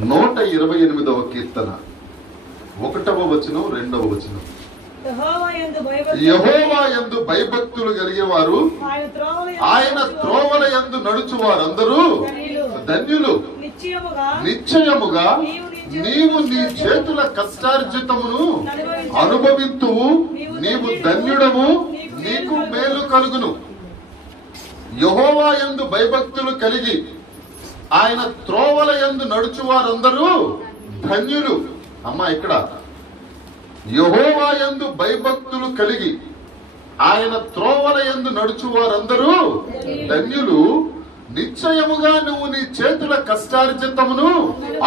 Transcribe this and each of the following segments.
128వ కీర్తన 1వ వచనం 2వ వచనం. యెహోవా యందు భయభక్తులు కలిగేవారు ఆయన త్రోవల యందు నడుచువారందరూ ధన్యులు. నిశ్చయముగా నీవు నీ చేతుల కష్టార్జితమును అనుభవింతువు, నీవు ధన్యుడవు, నీకు మేలు కలుగును. యెహోవా యందు భయభక్తులు కలిగి ఆయన త్రోవల యందు నడుచువారందరూ ధన్యులు. అమ్మా, ఇక్కడ యెహోవా యందు భయభక్తులు కలిగి ఆయన త్రోవల యందు నడుచువారందరూ ధన్యులు. నిశ్చయముగా నువ్వు నీ చేతుల కష్టార్జితమును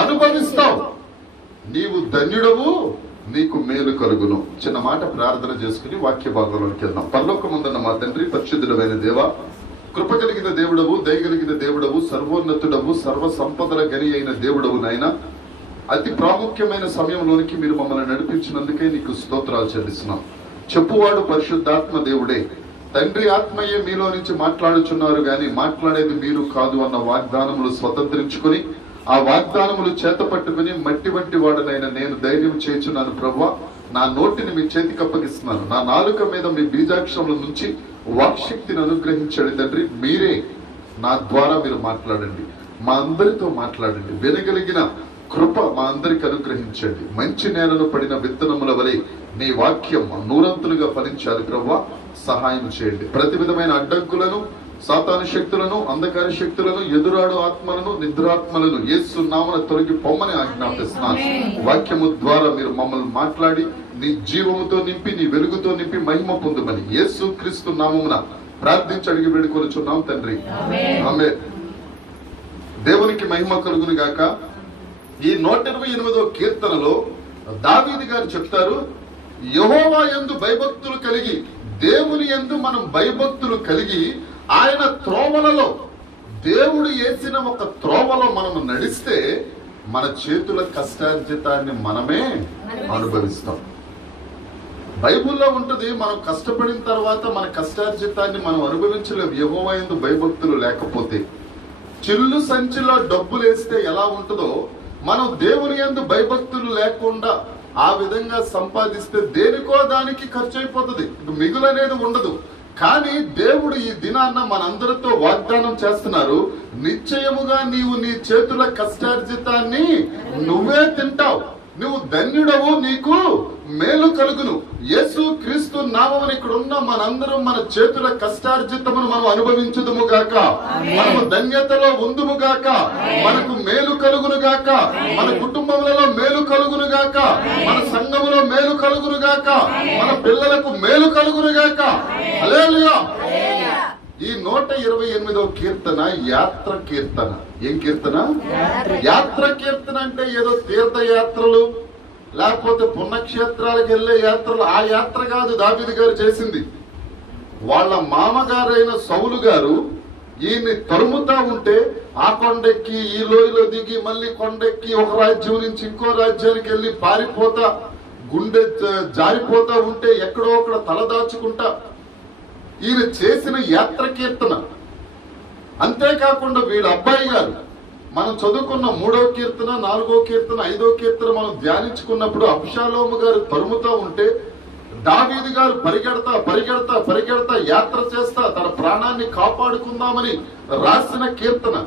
అనుభవిస్తావు, నీవు ధన్యుడవు, నీకు మేలు కలుగును. చిన్న మాట ప్రార్థన చేసుకుని వాక్య భాగంలోకి వెళ్దాం. పరలోకమందున్న మా తండ్రి, పరిశుద్ధుడైన దేవా, కృప కలిగిన దేవుడవు, దయగలిగిన దేవుడవు, సర్వోన్నతుడవు, సర్వ సంపదల గని అయిన దేవుడవు నాయన, అతి ప్రాముఖ్యమైన సమయంలోనికి మీరు మమ్మల్ని నడిపించినందుకే నీకు స్తోత్రాలు చెల్లిస్తున్నాం. చెప్పువాడు పరిశుద్ధాత్మ దేవుడే, తండ్రి ఆత్మయే మీలో నుంచి మాట్లాడుచున్నారు గాని మాట్లాడేది మీరు కాదు అన్న వాగ్దానములు స్వతంత్రించుకుని ఆ వాగ్దానములు చేత పట్టుకుని మట్టి వంటి వాడనైనా నేను ధైర్యం చేయుచున్నాను ప్రభువా. నా నోటిని మీ చేతికి అప్పగిస్తున్నాను. నా నాలుక మీద మీ బీజాక్షరముల నుంచి వాక్శక్తిని అనుగ్రహించండి తండ్రి. మీరే నా ద్వారా మీరు మాట్లాడండి, మా అందరితో మాట్లాడండి. వినగలిగిన కృప మా అందరికి అనుగ్రహించండి. మంచి నేలను పడిన విత్తనముల వలె నీ వాక్యం నూరంతులుగా ఫలించాలి ప్రభువా. సహాయం చేయండి. ప్రతి విధమైన అడ్డంకులను, సాతాను శక్తులను, అంధకార శక్తులను, ఎదురాడు ఆత్మలను, నిద్రాత్మలను యేసు నామమున తొలగి పొమ్మని ఆజ్ఞాపిస్తున్నాను. వాక్యము ద్వారా మీరు మమ్మల్ని మాట్లాడి నీ జీవముతో నింపి, నీ వెలుగుతో నింపి మహిమ పొందుమని యేసు క్రీస్తు నామమున ప్రార్థించి అడిగి వేడుకొనుచున్నాం తండ్రి, ఆమేన్. దేవునికి మహిమ కలుగును గాక. ఈ 128వ కీర్తనలో దావీదు గారు చెప్తారు, యెహోవా యందు భయభక్తులు కలిగి, దేవుని యందు మనం భయభక్తులు కలిగి ఆయన త్రోవలలో, దేవుడు వేసిన ఒక త్రోవలో మనం నడిస్తే మన చేతుల కష్టార్జితాన్ని మనమే అనుభవిస్తాం. బైబుల్లో ఉంటది, మనం కష్టపడిన తర్వాత మన కష్టార్జితాన్ని మనం అనుభవించలేము యెహోవా యందు భయభక్తులు లేకపోతే. చిల్లు సంచిలో డబ్బులు వేస్తే ఎలా ఉంటుందో, మనం దేవుని యందు భయభక్తులు లేకుండా ఆ విధంగా సంపాదిస్తే దేనికో దానికి ఖర్చు అయిపోతుంది, మిగులు అనేది ఉండదు. కానీ దేవుడు ఈ దినాన్న మనందరితో వాగ్దానం చేస్తున్నారు, నిశ్చయముగా నీవు నీ చేతుల కష్టార్జితాన్ని నువ్వే తింటావు, నువ్వు ధన్యుడవు, నీకు మేలు కలుగును. యేసు క్రీస్తు నామమున ఇక్కడ ఉన్న మనందరం మన చేతుల కష్టార్జితమును మనం అనుభవించుదుము గాక, మనము ధన్యతలో ఉందుము గాక, మనకు మేలు కలుగును గాక, మన కుటుంబములలో మేలు కలుగును గాక, మన సంఘములో మేలు కలుగును గాక, మన పిల్లలకు మేలు కలుగును గాక. హల్లెలూయా. ఈ 128వ కీర్తన యాత్ర కీర్తన. ఏం కీర్తన? యాత్ర కీర్తన. అంటే ఏదో తీర్థయాత్రలు లేకపోతే పుణ్యక్షేత్రాలకు వెళ్లే యాత్రలు, ఆ యాత్ర కాదు దావీదు గారు చేసింది. వాళ్ళ మామగారైన సౌలు గారు ఈయన్ని తరుముతా ఉంటే ఆ కొండెక్కి ఈ లోయలో దిగి మళ్ళీ కొండెక్కి ఒక రాజ్యం నుంచి ఇంకో రాజ్యానికి వెళ్లి పారిపోతా, గుండె జారిపోతా ఉంటే ఎక్కడో అక్కడ తలదాచుకుంటా ఈయన చేసిన యాత్ర కీర్తన. అంతేకాకుండా వీళ్ళ అబ్బాయి గారు మనం చదువుకున్న 3వ కీర్తన, 4వ కీర్తన, 5వ కీర్తన మనం ధ్యానించుకున్నప్పుడు అబ్షాలోము గారు తరుముతా ఉంటే దావీదు గారు పరిగెడతా పరిగెడతా పరిగెడతా యాత్ర చేస్తా తన ప్రాణాన్ని కాపాడుకుందామని రాసిన కీర్తన.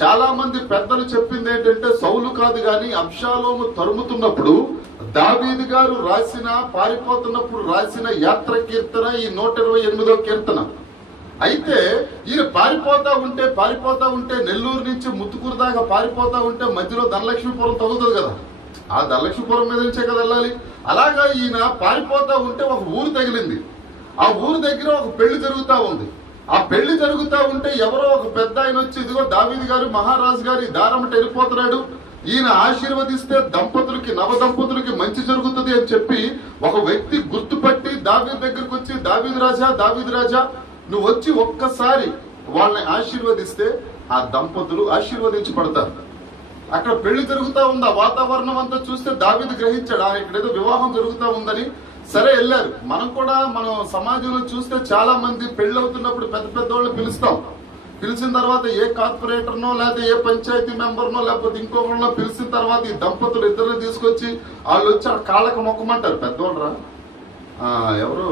చాలా మంది పెద్దలు చెప్పింది ఏంటంటే సౌలు కాదు గాని అబ్షాలోము తరుముతున్నప్పుడు దావీదు గారు రాసిన, పారిపోతున్నప్పుడు రాసిన యాత్ర కీర్తన ఈ 128వ కీర్తన. అయితే ఈయన పారిపోతా ఉంటే నెల్లూరు నుంచి ముత్తుకూరు దాకా పారిపోతా ఉంటే మధ్యలో ధనలక్ష్మీపురం తగులుతుంది కదా, ఆ ధనలక్ష్మీపురం మీద నుంచే కదా వెళ్ళాలి. అలాగా ఈయన పారిపోతా ఉంటే ఒక ఊరు తగిలింది. ఆ ఊరు దగ్గర ఒక పెళ్లి జరుగుతా ఉంది. ఆ పెళ్లి జరుగుతా ఉంటే ఎవరో ఒక పెద్ద ఆయన వచ్చి, ఇదిగో దావీదు గారు మహారాజు గారి దారమట వెళ్ళిపోతున్నాడు, ఈయన ఆశీర్వదిస్తే దంపతులకి, నవదంపతులకి మంచి జరుగుతుంది అని చెప్పి ఒక వ్యక్తి గుర్తుపట్టి దావీదు దగ్గరకు వచ్చి, దావీదు రాజా నువ్వు వచ్చి ఒక్కసారి వాళ్ళని ఆశీర్వదిస్తే ఆ దంపతులు ఆశీర్వదించబడతారు. అక్కడ పెళ్లి జరుగుతా ఉంది. ఆ వాతావరణం అంతా చూస్తే దావీదు గ్రహించాడు, ఇక్కడ ఏదో వివాహం జరుగుతా ఉందని. సరే వెళ్ళారు. మనం కూడా మనం సమాజంలో చూస్తే చాలా మంది పెళ్లి అవుతున్నప్పుడు పెద్ద పెద్ద వాళ్ళని పిలుస్తాం. పిలిచిన తర్వాత ఏ కార్పొరేటర్నో లేకపోతే ఏ పంచాయతీ మెంబర్నో లేకపోతే ఇంకొకరినో పిలిచిన తర్వాత ఈ దంపతులు ఇద్దరిని తీసుకొచ్చి వాళ్ళు వచ్చి ఆ కాళ్ళకు మొక్కమంటారు. పెద్దోళ్ళరా ఎవరు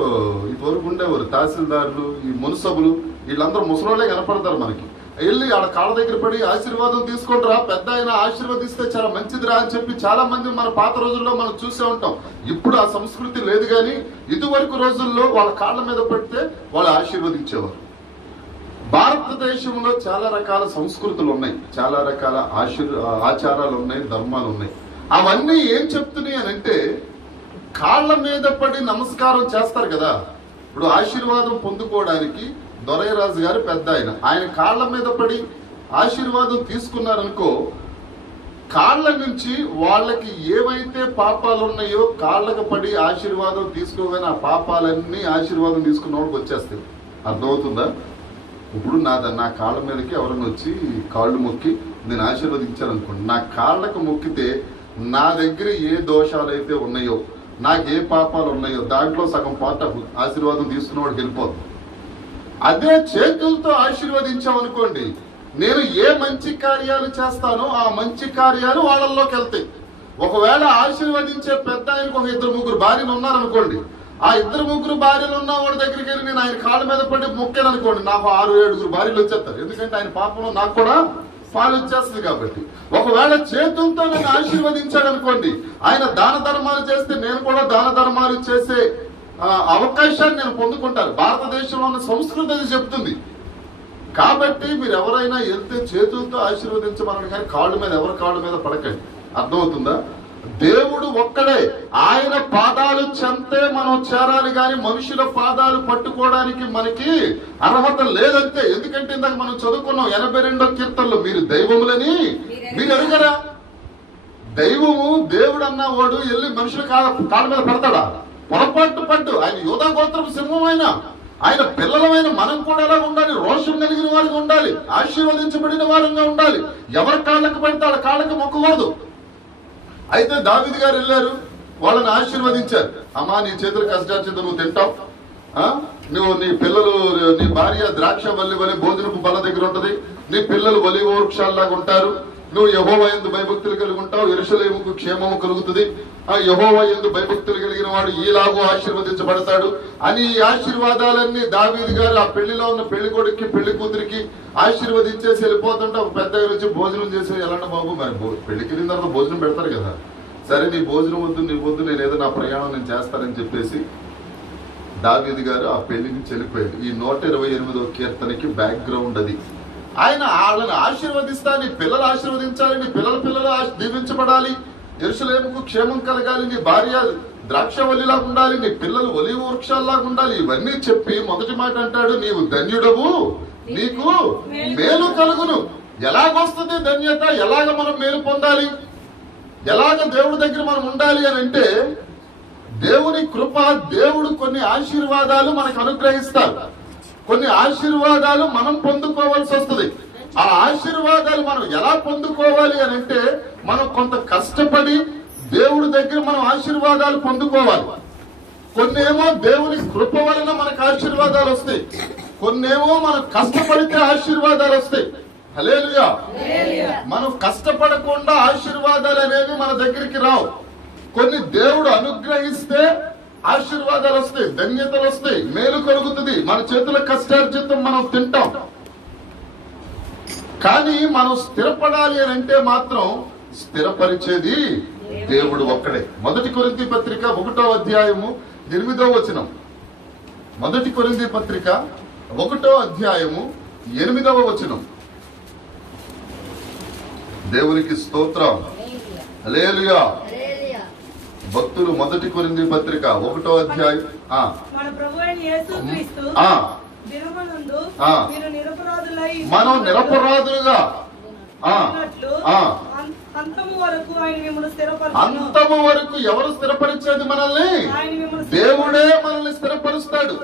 ఇదివరకు ఉండేవారు తహసీల్దారులు, ఈ మున్సబులు, వీళ్ళందరూ ముసలోళ్ళే కనపడతారు మనకి. వెళ్ళి ఆడ కాళ్ళ దగ్గర పడి ఆశీర్వాదం తీసుకుంటారా, పెద్ద ఆయన ఆశీర్వదిస్తే చాలా మంచిదిరా అని చెప్పి చాలా మంది మన పాత రోజుల్లో మనం చూసే ఉంటాం. ఇప్పుడు ఆ సంస్కృతి లేదు, కానీ ఇదివరకు రోజుల్లో వాళ్ళ కాళ్ళ మీద పడితే వాళ్ళు ఆశీర్వదించేవారు. భారతదేశంలో చాలా రకాల సంస్కృతులు ఉన్నాయి, చాలా రకాల ఆచారాలు ఉన్నాయి, ధర్మాలు ఉన్నాయి. అవన్నీ ఏం చెప్తున్నాయి అని అంటే, కాళ్ళ మీద పడి నమస్కారం చేస్తారు కదా. ఇప్పుడు ఆశీర్వాదం పొందుకోవడానికి దొరైరాజు గారు పెద్ద ఆయన కాళ్ళ మీద పడి ఆశీర్వాదం తీసుకున్నారనుకో, కాళ్ళ నుంచి వాళ్ళకి ఏవైతే పాపాలు ఉన్నాయో కాళ్ళకు పడి ఆశీర్వాదం తీసుకోగానే ఆ పాపాలన్నీ ఆశీర్వాదం తీసుకున్న వాళ్ళకి వచ్చేస్తాయి. అర్థమవుతుందా? ఇప్పుడు నా కాళ్ళ మీదకి ఎవరైనా వచ్చి కాళ్ళు మొక్కి నేను ఆశీర్వదించాను అనుకోండి, నా కాళ్ళకు మొక్కితే నా దగ్గర ఏ దోషాలు అయితే ఉన్నాయో, నాకు ఏ పాపాలు ఉన్నాయో దాంట్లో సగం పాట ఆశీర్వాదం తీసుకున్న వాడికి వెళ్ళిపోతుంది. అదే చేతులతో ఆశీర్వదించామనుకోండి, నేను ఏ మంచి కార్యాలు చేస్తానో ఆ మంచి కార్యాలు వాళ్ళల్లోకి వెళ్తాయి. ఒకవేళ ఆశీర్వదించే పెద్ద ఆయనకు ఒక 2-3 భార్యలు ఉన్నారనుకోండి, ఆ 2-3 భార్యలు ఉన్న వాడి దగ్గరికి వెళ్ళి నేను ఆయన కాళ్ళ మీద పడి మొక్కాను అనుకోండి, నాకు 6-7 భార్యలు వచ్చేస్తారు. ఎందుకంటే ఆయన పాపంలో నాకు కూడా పాలు వచ్చేస్తుంది కాబట్టి. ఒకవేళ చేతులతో నన్ను ఆశీర్వదించాడు అనుకోండి, ఆయన దాన ధర్మాలు చేస్తే నేను కూడా దాన ధర్మాలు చేసే అవకాశాన్ని నేను పొందుకుంటాను. భారతదేశంలో ఉన్న సంస్కృతి అది చెప్తుంది. కాబట్టి మీరు ఎవరైనా వెళ్తే చేతులతో ఆశీర్వదించమని, కానీ కాళ్ళ మీద ఎవరి కాళ్ళ మీద పడకండి. అర్థమవుతుందా? దేవుడు ఒక్కడే, ఆయన పాదాలు చెంతే మనం చేరాలి, కానీ మనుషుల పాదాలు పట్టుకోవడానికి మనకి అర్హత లేదంతే. ఎందుకంటే ఇందాక మనం చదువుకున్నాం 82వ కీర్తనలో, మీరు దైవములని మీరు ఎరుగరా? దైవము దేవుడు అన్నవాడు వెళ్ళి మనుషుల కాళ్ళ మీద పడతాడా? పొరపాటు పడ్డు. ఆయన యోధా గోత్రపు సింహమైన ఆయన పిల్లలమైన మనం కూడా ఎలా ఉండాలి? రోషం కలిగిన వారిగా ఉండాలి, ఆశీర్వదించబడిన వారంగా ఉండాలి. ఎవరి కాళ్ళకు పడితే వాళ్ళ కాళ్ళకి మొక్కకూడదు. అయితే దావీదు గారు వెళ్ళారు, వాళ్ళని ఆశీర్వదించారు. అమ్మా, నీ చేతులు కష్టార్జితం నువ్వు తింటావు, నువ్వు నీ పిల్లలు, నీ భార్య ద్రాక్ష వల్లి వలె భోజనపు బల్ల దగ్గర ఉంటది, నీ పిల్లలు ఒలీవ వృక్షాల్లాగా ఉంటారు, నువ్వు యెహోవా యందు భయభక్తులు కలిగి ఉంటావు, యెరూషలేముకు క్షేమము కలుగుతుంది, యెహోవా యందు భయభక్తులు కలిగిన వాడు ఈలాగూ ఆశీర్వదించబడతాడు అని ఈ ఆశీర్వాదాలన్నీ దావీదు గారు ఆ పెళ్లిలో ఉన్న పెళ్లి కొడుక్కి పెళ్లి కూతురికి ఆశీర్వదించేసి వెళ్ళిపోతుంటే ఒక పెద్ద నుంచి భోజనం చేసి ఎలాంటి బాబు, మరి పెళ్లికి వెళ్ళిన తర్వాత భోజనం పెడతారు కదా, సరే నీ భోజనం వద్దు, నీ వద్దు, నేను ఏదో నా ప్రయాణం నేను చేస్తానని చెప్పేసి దావీదు గారు ఆ పెళ్లి నుంచి వెళ్ళిపోయాడు. ఈ 128వ కీర్తనకి బ్యాక్గ్రౌండ్ అది. ఆయన వాళ్ళని ఆశీర్వదిస్తా, నీ పిల్లలు ఆశీర్వదించాలి, నీ పిల్లలు దీవించబడాలి, యెరూషలేముకు క్షేమం కలగాలి, నీ భార్య ద్రాక్షవల్లిలాగా ఉండాలి, నీ పిల్లలు ఒలీవ వృక్షాల్లాగా ఉండాలి, ఇవన్నీ చెప్పి మొదటి మాట అంటాడు, నీవు ధన్యుడవు, నీకు మేలు కలుగును. ఎలాగొస్తుంది ధన్యత? ఎలాగ మనం మేలు పొందాలి? ఎలాగ దేవుడి దగ్గర మనం ఉండాలి అని అంటే, దేవుని కృప, దేవుడు కొన్ని ఆశీర్వాదాలు మనకు అనుగ్రహిస్తారు, కొన్ని ఆశీర్వాదాలు మనం పొందుకోవాల్సి వస్తుంది. ఆ ఆశీర్వాదాలు మనం ఎలా పొందుకోవాలి అని అంటే, మనం కొంత కష్టపడి దేవుడి దగ్గర మనం ఆశీర్వాదాలు పొందుకోవాలి. కొన్నేమో దేవుని కృప వలన మనకు ఆశీర్వాదాలు వస్తాయి, కొన్నేమో మనం కష్టపడితే ఆశీర్వాదాలు వస్తాయి. హల్లెలూయా. మనం కష్టపడకుండా ఆశీర్వాదాలు అనేవి మన దగ్గరికి రావు. కొన్ని దేవుడు అనుగ్రహిస్తే ఆశీర్వాదాలు వస్తాయి, ధన్యతలు వస్తాయి, మేలు కలుగుతుంది, మన చేతుల కష్టార్జితం మనం తింటాం. కానీ మనం స్థిరపడాలి అని అంటే మాత్రం స్థిరపరిచేది దేవుడు ఒక్కడే. 1 కొరింథీ పత్రిక 1వ అధ్యాయము 8వ వచనం. 1 కొరింథీ పత్రిక 1వ అధ్యాయము 8వ వచనం. దేవునికి స్తోత్రం. హల్లెలూయా. భక్తులు 1 కొరింథీ పత్రిక 1వ అధ్యాయం. మనం నిరపరాధులుగా అంతము వరకు ఎవరు స్థిరపరిచేది మనల్ని? దేవుడే మనల్ని స్థిరపరుస్తాడు,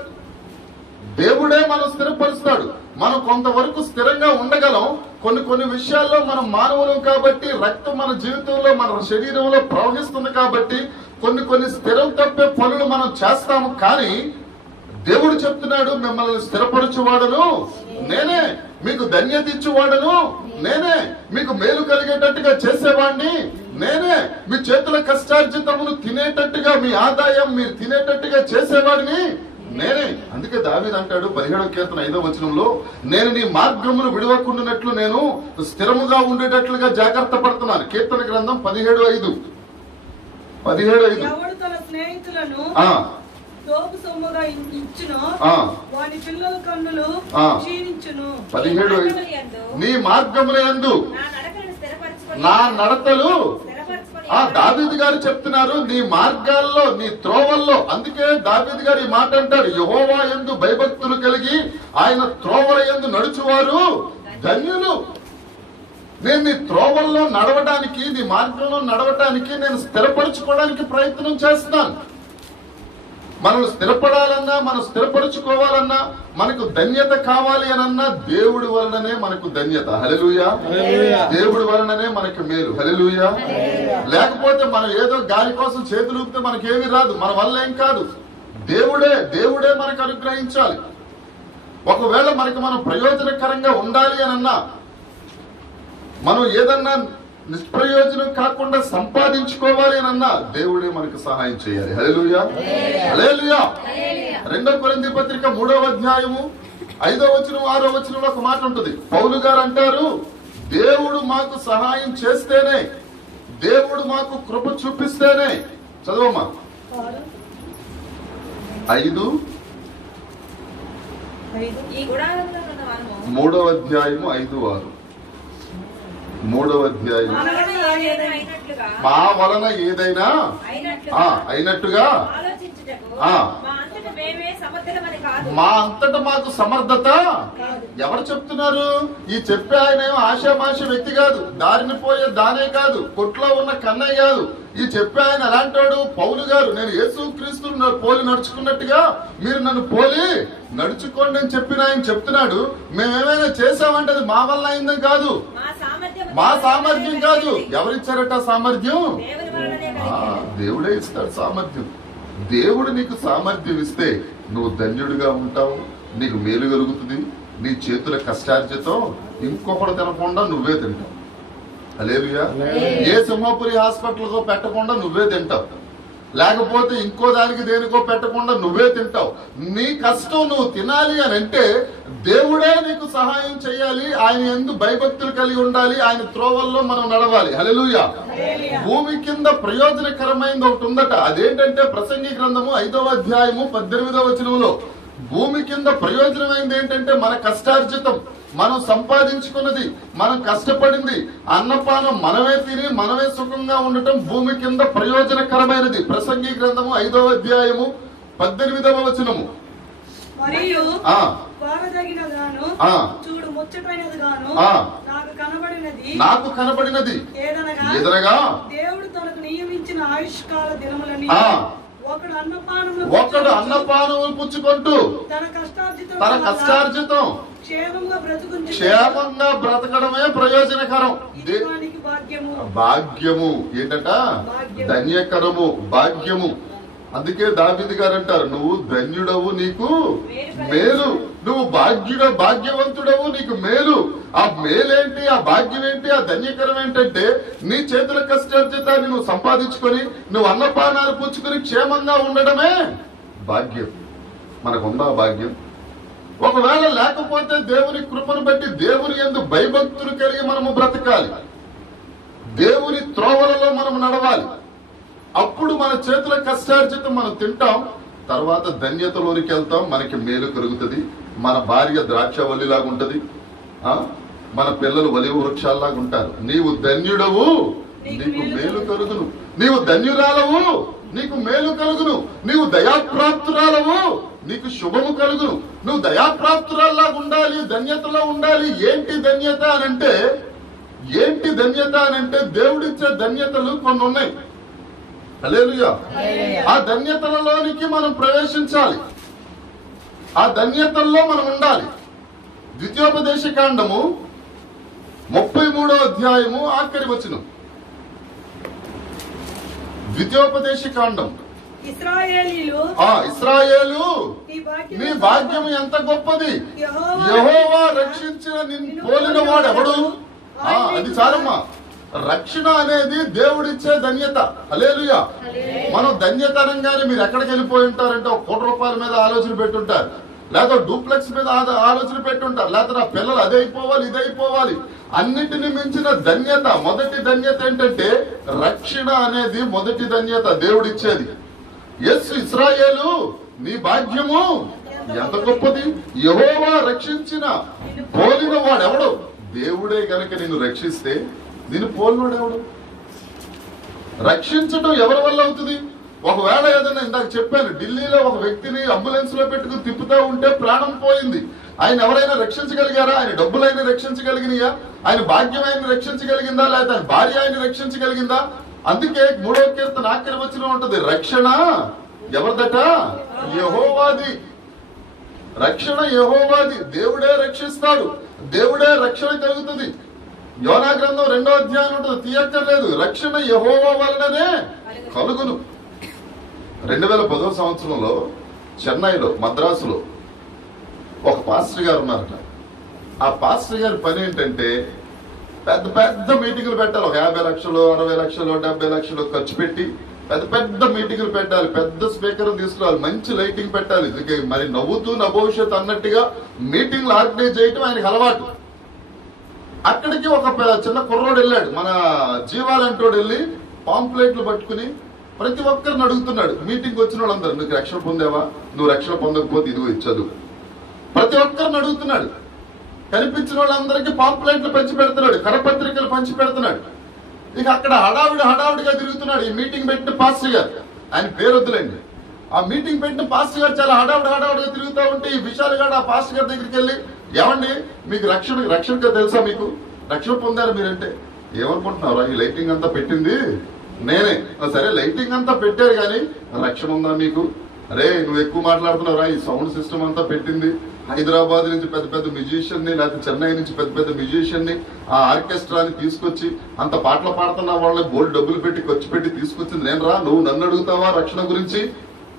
దేవుడే మనం స్థిరపరుస్తాడు. మనం కొంతవరకు స్థిరంగా ఉండగలం. కొన్ని విషయాల్లో మనం మానవులం కాబట్టి, రక్తం మన జీవితంలో మన శరీరంలో ప్రవహిస్తుంది కాబట్టి కొన్ని స్థిరం తప్పే పనులు మనం చేస్తాము. కానీ దేవుడు చెప్తున్నాడు, మిమ్మల్ని స్థిరపరచువాడును నేనే, మీకు ధన్యత ఇచ్చేవాడను నేనే, మీకు మేలు కలిగేటట్టుగా చేసేవాడిని నేనే, మీ చేతుల కష్టార్జితమును తినేటట్టుగా, మీ ఆదాయం మీరు తినేటట్టుగా చేసేవాడిని నేనే. అందుకే దావీదు అంటాడు 17వ కీర్తన 5వ వచనంలో, నేను నీ మార్గమును విడవకుండానట్లు నేను స్థిరముగా ఉండేటట్లుగా జాగ్రత్త పడుతున్నాను. కీర్తన గ్రంథం 17:5. ఎవడు తన స్నేహితులను దోపు సొమ్ముగా ఇచ్చును, వాని పిల్లల కన్నులు క్షీణించును. 17 నీ మార్గముల యందు నా నడతలు. దావీదు గారు చెప్తున్నారు, నీ మార్గాల్లో, నీ త్రోవల్లో. అందుకే దావీదు గారు ఈ మాట అంటారు, యెహోవా యందు భయభక్తులు కలిగి ఆయన త్రోవల యందు నడుచువారు ధన్యులు. నేను నీ త్రోవల్లో నడవడానికి, నీ మార్గంలో నడవటానికి నేను స్థిరపరచుకోవడానికి ప్రయత్నం చేస్తున్నాను. మనం స్థిరపడాలన్నా, మనం స్థిరపరచుకోవాలన్నా, మనకు ధన్యత కావాలి అనన్నా దేవుడి వలననే మనకు ధన్యత. హల్లెలూయా. దేవుడి వలననే మనకు మేలు. హల్లెలూయా. లేకపోతే మనం ఏదో గాలి కోసం చేతులు ఊపితే మనకేమీ రాదు, మన వల్ల ఏం కాదు. దేవుడే మనకు అనుగ్రహించాలి. ఒకవేళ మనకు మనం ప్రయోజనకరంగా ఉండాలి అనన్నా, మనం ఏదన్నా నిష్ప్రయోజనం కాకుండా సంపాదించుకోవాలి అనన్నా దేవుడే మనకు సహాయం చేయాలి. హల్లెలూయా. హల్లెలూయా. 2 కొరింథీ పత్రిక 3వ అధ్యాయము 5వ వచనం 6వ వచనంలో ఒక మాట ఉంటుంది. పౌలు గారు అంటారు, దేవుడు మాకు సహాయం చేస్తేనే, దేవుడు మాకు కృప చూపిస్తేనే. చదవమ్మా. 5 3వ అధ్యాయము 5-6. 3వ అధ్యాయం. మా వలన ఏదైనా అయినట్టుగా మా అంతటా మాకు సమర్థత. ఎవరు చెప్తున్నారు? ఈ చెప్పే ఆయన ఆశామాష వ్యక్తి కాదు, దారిని పోయే దానే కాదు, కొట్లో ఉన్న కన్నయ్య కాదు. ఈ చెప్పే ఆయన ఎలాంటాడు? పౌలు గారు, నేను యేసుక్రీస్తును పోలి నడుచుకున్నట్టుగా మీరు నన్ను పోలి నడుచుకోండి అని చెప్పిన ఆయన చెప్తున్నాడు. మేమేమైనా చేసామంటే అది మా వల్ల అయిందని కాదు, మా సామర్థ్యం కాదు. ఎవరిచ్చారట సామర్థ్యం? దేవుడే ఇస్తాడు సామర్థ్యం. దేవుడు నీకు సామర్థ్యం ఇస్తే నువ్వు ధన్యుడిగా ఉంటావు, నీకు మేలు కలుగుతుంది. నీ చేతుల కష్టార్జితం ఇంకొకటి తినకుండా నువ్వే తింటావు. హల్లెలూయా. ఏ సింహాపురి హాస్పిటల్కో పెట్టకుండా నువ్వే తింటావు, లేకపోతే ఇంకో దానికి దేనికో పెట్టకుండా నువ్వే తింటావు. నీ కష్టం నువ్వు తినాలి అని అంటే దేవుడే నీకు సహాయం చేయాలి. ఆయన యందు భయభక్తులు కలిగి ఉండాలి, ఆయన త్రోవల్లో మనం నడవాలి. హల్లెలూయా. భూమి కింద ప్రయోజనకరమైనది ఒకటి ఉందట. అదేంటంటే ప్రసంగి గ్రంథము 5వ అధ్యాయము 18వ వచనంలో, భూమి కింద ప్రయోజనమైంది ఏంటంటే మన కష్టార్జితం, మనం సంపాదించుకున్నది, మనం కష్టపడింది, అన్నపానం మనమే తిని మనమే సుఖంగా ఉండటం భూమి కింద ప్రయోజనకరమైనది. ప్రసంగి గ్రంథము 5వ అధ్యాయము 18వ వచనము. మరియు చూడు ముచ్చటైనదిగాను నాకు కనబడినది ఏదనగా దేవుడు తనకు నియమించిన ఆయుష్కాల దినములని ఒకడు అన్నపానములు పుచ్చుకుంటూ తన కష్టార్జితం క్షేమంగా బ్రతకడమే ప్రయోజనకరం. భాగ్యము ఏంటట? ధన్యకరము, భాగ్యము. అందుకే దావీదు గారు అంటారు, నువ్వు ధన్యుడవు, నీకు మేలు. నువ్వు భాగ్యవంతుడవు, నీకు మేలు. ఆ మేలేంటి, ఆ భాగ్యం ఏంటి, ఆ ధన్యకరం ఏంటంటే నీ చేతుల కష్టార్జితాన్ని నువ్వు సంపాదించుకొని నువ్వు అన్నపానాలు పుచ్చుకొని క్షేమంగా ఉండడమే భాగ్యం. మనకుందా భాగ్యం? ఒకవేళ లేకపోతే దేవుని కృపను బట్టి దేవుని యందు భయభక్తులు కలిగి మనము బ్రతకాలి, దేవుని త్రోవలలో మనం నడవాలి. అప్పుడు మన చేతుల కష్టార్జితం మనం తింటాం, తర్వాత ధన్యతలోనికి వెళ్తాం, మనకి మేలు కలుగుతుంది. మన భార్య ద్రాక్షవల్లిలాగా ఉంటది, మన పిల్లలు ఒలీవ వృక్షాల్లాగా ఉంటారు. నీవు ధన్యుడవు, నీకు మేలు కలుగును. నీవు ధన్యురాలవు, నీకు మేలు కలుగును. నీవు దయాప్రాప్తురాలవు, నీకు శుభము కలుగును. నువ్వు దయాప్రాప్తురాల్లాగా ఉండాలి, ధన్యతలో ఉండాలి. ఏంటి ధన్యత అనంటే దేవుడిచ్చే ధన్యతలు కొన్ని ఉన్నాయి. హల్లెలూయా. ఆ ధన్యతలలోనికి మనం ప్రవేశించాలి, ఆ ధన్యతల్లో మనం ఉండాలి. ద్వితీయోపదేశ కాండము 33వ అధ్యాయము ఆఖరి వచనం. ద్వితీయోపదేశ కాండం ఇశ్రాయేలీలు నీ భాగ్యం ఎంత గొప్పది. యెహోవా రక్షించిన నిన్ను పోలిన వాడు ఎవడు? అది చాలమ్మా. రక్షణ అనేది దేవుడిచ్చే ధన్యత. హల్లెలూయా. మనం ధన్యత అనగానే మీరు ఎక్కడికి వెళ్ళిపోయి ఉంటారంటే ఒక ₹1 మీద ఆలోచన పెట్టుంటారు, లేదా డూప్లెక్స్ మీద ఆలోచన పెట్టుంటారు, లేదా నా పిల్లలు అదే అయిపోవాలి ఇది అయిపోవాలి. అన్నిటిని మించిన ధన్యత, మొదటి ధన్యత ఏంటంటే రక్షణ అనేది మొదటి ధన్యత దేవుడిచ్చేది. యెస్ ఇశ్రాయేలు నీ భాగ్యము ఎంత గొప్పది. యెహోవా రక్షించిన పోలిన వాడెవడు? దేవుడే గనక నిన్ను రక్షిస్తే నిన్ను పోలినోడు ఎవడు? రక్షించడం ఎవరి వల్ల అవుతుంది? ఒకవేళ ఏదైనా ఇందాక చెప్పాను, ఢిల్లీలో ఒక వ్యక్తిని అంబులెన్స్ లో పెట్టుకుని తిప్పుతూ ఉంటే ప్రాణం పోయింది. ఆయన ఎవరైనా రక్షించగలిగారా? ఆయన డబ్బులు ఆయన రక్షించగలిగినాయా? ఆయన భాగ్యం ఆయన రక్షించగలిగిందా? లేదా ఆయన భార్య ఆయన రక్షించగలిగిందా? అందుకే 3వ కీర్తన ఆఖరి వచనం ఉంటది, రక్షణ ఎవరిదట? యెహోవాది. రక్షణ యెహోవాది. దేవుడే రక్షిస్తాడు, దేవుడే రక్షణ కలుగుతుంది. యోనా గ్రంథం 2వ అధ్యాయం ఉంటుంది, తీయక్కర్లేదు. రక్షణ యెహోవా వలననే కలుగును. 2010వ సంవత్సరంలో చెన్నైలో మద్రాసులో ఒక పాస్టర్ గారు ఉన్నారట. ఆ పాస్టర్ గారి పని ఏంటంటే పెద్ద పెద్ద మీటింగులు పెట్టాలి. ఒక 50 లక్షలు 60 లక్షలు 70 లక్షలు ఖర్చు పెట్టి పెద్ద పెద్ద మీటింగులు పెట్టాలి, పెద్ద స్పీకర్ తీసుకురావాలి, మంచి లైటింగ్ పెట్టాలి. మరి నవ్వుతూ నభవిష్యత్ అన్నట్టుగా మీటింగ్లు ఆర్గనైజ్ చేయటం ఆయనకు అలవాటు. అక్కడికి ఒక చిన్న కుర్రోడు వెళ్ళాడు, మన జీవాలంటోడు వెళ్ళి పాంప్లెట్లు పట్టుకుని ప్రతి ఒక్కరిని అడుగుతున్నాడు. మీటింగ్ వచ్చిన వాళ్ళందరూ, నువ్వు రక్షణ పొందావా? నువ్వు రక్షణ పొందకపోతే ఇదిగో ఇచ్చదు. ప్రతి ఒక్కరిని అడుగుతున్నాడు. కనిపించిన వాళ్ళందరికీ పాంప్లెట్లు పంచి పెడుతున్నాడు, కరపత్రికలు పంచి పెడుతున్నాడు. ఇక అక్కడ హడావుడిగా తిరుగుతున్నాడు ఈ మీటింగ్ పెట్టిన పాస్టర్ గారు. ఆయన పేరు వద్దులేండి. ఆ మీటింగ్ పెట్టిన పాస్టర్ గారు చాలా హడావుడిగా తిరుగుతూ ఉంటే ఈ విశాల్ గారు ఆ పాస్టర్ గారి దగ్గరికి వెళ్ళి, ఏమండి మీకు రక్షణగా తెలుసా? మీకు రక్షణ పొందారు మీరంటే? ఏమనుకుంటున్నారా? ఈ లైటింగ్ అంతా పెట్టింది నేనే. సరే లైటింగ్ అంతా పెట్టారు కానీ రక్షణ ఉందా మీకు? అరే నువ్వు ఎక్కువ మాట్లాడుతున్నావురా. ఈ సౌండ్ సిస్టమ్ అంతా పెట్టింది హైదరాబాద్ నుంచి పెద్ద పెద్ద మ్యూజిషియన్ ని, లేకపోతే చెన్నై నుంచి పెద్ద పెద్ద మ్యూజిషియన్ ని, ఆ ఆర్కెస్ట్రాని తీసుకొచ్చి అంత పాటలు పాడుతున్న వాళ్ళని బోల్డ్ డబ్బులు పెట్టి ఖర్చు పెట్టి తీసుకొచ్చింది నేను రా. నువ్వు నన్ను అడుగుతావా రక్షణ గురించి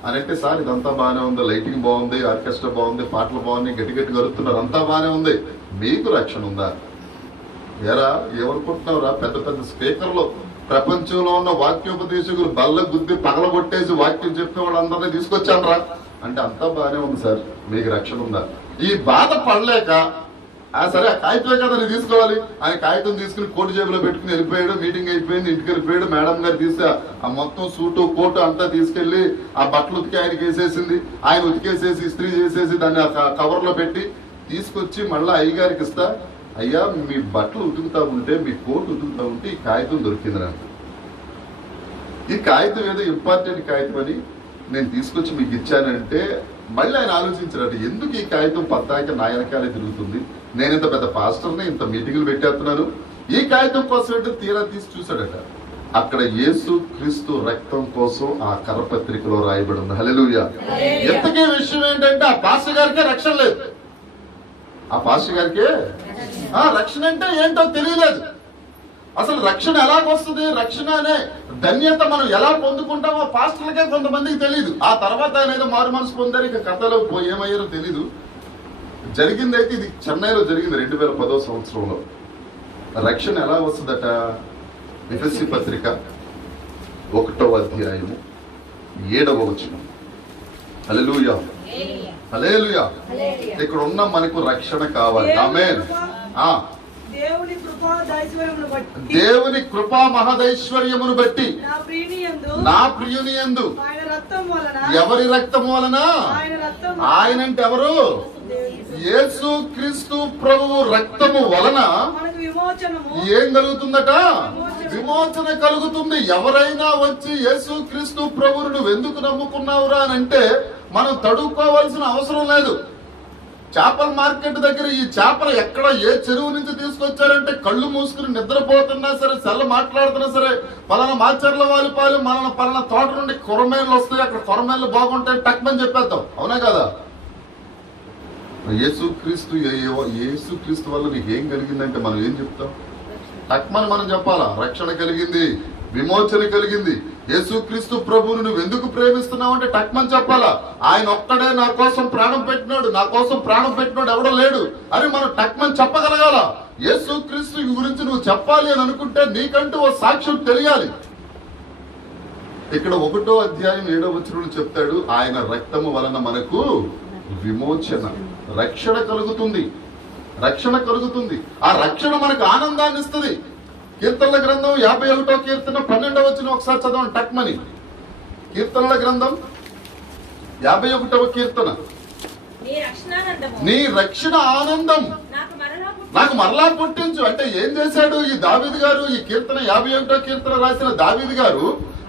అని అంటే, సార్ ఇదంతా బాగానే ఉంది, లైటింగ్ బాగుంది, ఆర్కెస్ట్రా బాగుంది, పాటలు బాగున్నాయి, గట్టి కలుపుతున్నారు, అంతా బాగానే ఉంది, మీకు రక్షణ ఉందా? ఎరా ఏమనుకుంటున్నావురా? పెద్ద పెద్ద స్పీకర్లు ప్రపంచంలో ఉన్న వాక్యోపదేశకులు బల్ల గుద్ది పగలగొట్టేసి వాక్యం చెప్పిన వాళ్ళందరినీ తీసుకొచ్చాను రా అంటే, అంతా బాగానే ఉంది సార్, మీకు రక్షణ ఉందా? ఈ బాధ పడలేక సరే ఆ కాగితమే కదా నేను తీసుకోవాలి. ఆయన కాగితం తీసుకుని కోటు జేబులో పెట్టుకుని వెళ్ళిపోయాడు. మీటింగ్ అయిపోయింది, ఇంటికి వెళ్ళిపోయాడు. మేడం గారు తీసి ఆ మొత్తం సూటు కోటు అంతా తీసుకెళ్లి ఆ బట్టలు ఉతికి ఆయనకి వేసేసింది. ఆయన ఉతికేసేసి ఇస్త్రీ చేసేసి దాన్ని ఆ కవర్ లో పెట్టి తీసుకొచ్చి మళ్ళీ అయ్యగారికి ఇస్తా, అయ్యా మీ బట్టలు ఉతుకుతా ఉంటే, మీ కోటు ఉతుకుతా ఉంటే ఈ కాగితం దొరికింది నాకు. ఈ కాగితం ఏదో ఇంపార్టెంట్ కాగితం అని నేను తీసుకొచ్చి మీకు ఇచ్చానంటే మళ్ళీ ఆయన ఆలోచించారట, ఎందుకు ఈ కాగితం పద్దాక నా వెనకాలే తిరుగుతుంది? నేను ఇంత పెద్ద పాస్టర్ని, ఇంత మీటింగులు పెట్టేస్తున్నాను, ఈ కాగితం కోసం ఏంటో తీరా తీసి చూశాడట. అక్కడ యేసు క్రీస్తు రక్తం కోసం ఆ కరపత్రికలో రాయబడి ఉంది. హల్లెలూయా. ఎంతకీ విషయం ఏంటంటే ఆ పాస్టర్ గారికే రక్షణ లేదు. ఆ పాస్టర్ గారికే రక్షణ అంటే ఏంటో తెలియలేదు. అసలు రక్షణ ఎలాగొస్తుంది, రక్షణ అనే ధన్యత మనం ఎలా పొందుకుంటామో పాస్టర్లకే కొంతమందికి తెలియదు. ఆ తర్వాత ఆయన ఏదో మారు మనసు పొందారు, ఇక కథలో ఏమయ్యారో తెలీదు. జరిగిందైతే ఇది చెన్నైలో జరిగింది 2010వ సంవత్సరంలో. రక్షణ ఎలా వస్తుందట? ఎఫెసీ పత్రిక 1వ అధ్యాయము 7వ వచనం. హల్లెలూయా, హల్లెలూయా. ఇక్కడ ఉన్న మనకు రక్షణ కావాలి. ఆమేన్. దేవుని కృపా మహదైశ్వర్యమును బట్టి నా ప్రియుని యందు ఎవరి రక్తం వలన? ఆయన అంటే ఎవరు? యేసు క్రీస్తు ప్రభువు రక్తము వలన ఏం కలుగుతుందట? విమోచన కలుగుతుంది. ఎవరైనా వచ్చి యేసు క్రీస్తు ప్రభువును నువ్వు ఎందుకు నమ్ముకున్నావురా అని అంటే మనం తడుక్కోవాల్సిన అవసరం లేదు. చేపల మార్కెట్ దగ్గర ఈ చేపలు ఎక్కడ ఏ చెరువు నుంచి తీసుకొచ్చారంటే కళ్ళు మూసుకుని నిద్రపోతున్నా సరే, సెల్ల మాట్లాడుతున్నా సరే, పలానా మాచర్ల వాలిపాలు పలానా తోట నుండి కొరమేళ్ళు వస్తాయి, అక్కడ కొరమేళ్ళు బాగుంటాయి టక్మని చెప్పేద్దాం. అవునా కదా? యేసుక్రీస్తు వల్ల నీకు ఏం కలిగిందంటే మనం ఏం చెప్తాం? టక్మని మనం చెప్పాలా? రక్షణ కలిగింది, విమోచన కలిగింది. యేసుక్రీస్తు ప్రభువును నువ్వు ఎందుకు ప్రేమిస్తున్నావు అంటే టక్మని చెప్పాలా. ఆయన ఒక్కడే నా కోసం ప్రాణం పెట్టినాడు, నా కోసం ప్రాణం పెట్టినాడు ఎవడో లేడు అని మనం టక్మని చెప్పగలగాల. యేసుక్రీస్తు గురించి నువ్వు చెప్పాలి అని అనుకుంటే నీకంటూ ఓ సాక్ష్యం తెలియాలి. ఇక్కడ 1వ అధ్యాయం 7వ వచనంలో చెప్తాడు, ఆయన రక్తము వలన మనకు విమోచన, రక్షణ కలుగుతుంది. రక్షణ కలుగుతుంది. ఆ రక్షణ మనకు ఆనందాన్ని ఇస్తుంది. కీర్తనల గ్రంథం 51వ కీర్తన 12వ వచనం ఒకసారి చదవండి టక్మని. కీర్తనల గ్రంథం 51వ కీర్తన. నీ రక్షణ ఆనందం నాకు మరలా పుట్టించు. అంటే ఏం చేశాడు ఈ దావీదు గారు? ఈ కీర్తన 51వ కీర్తన రాసిన దావీదు గారు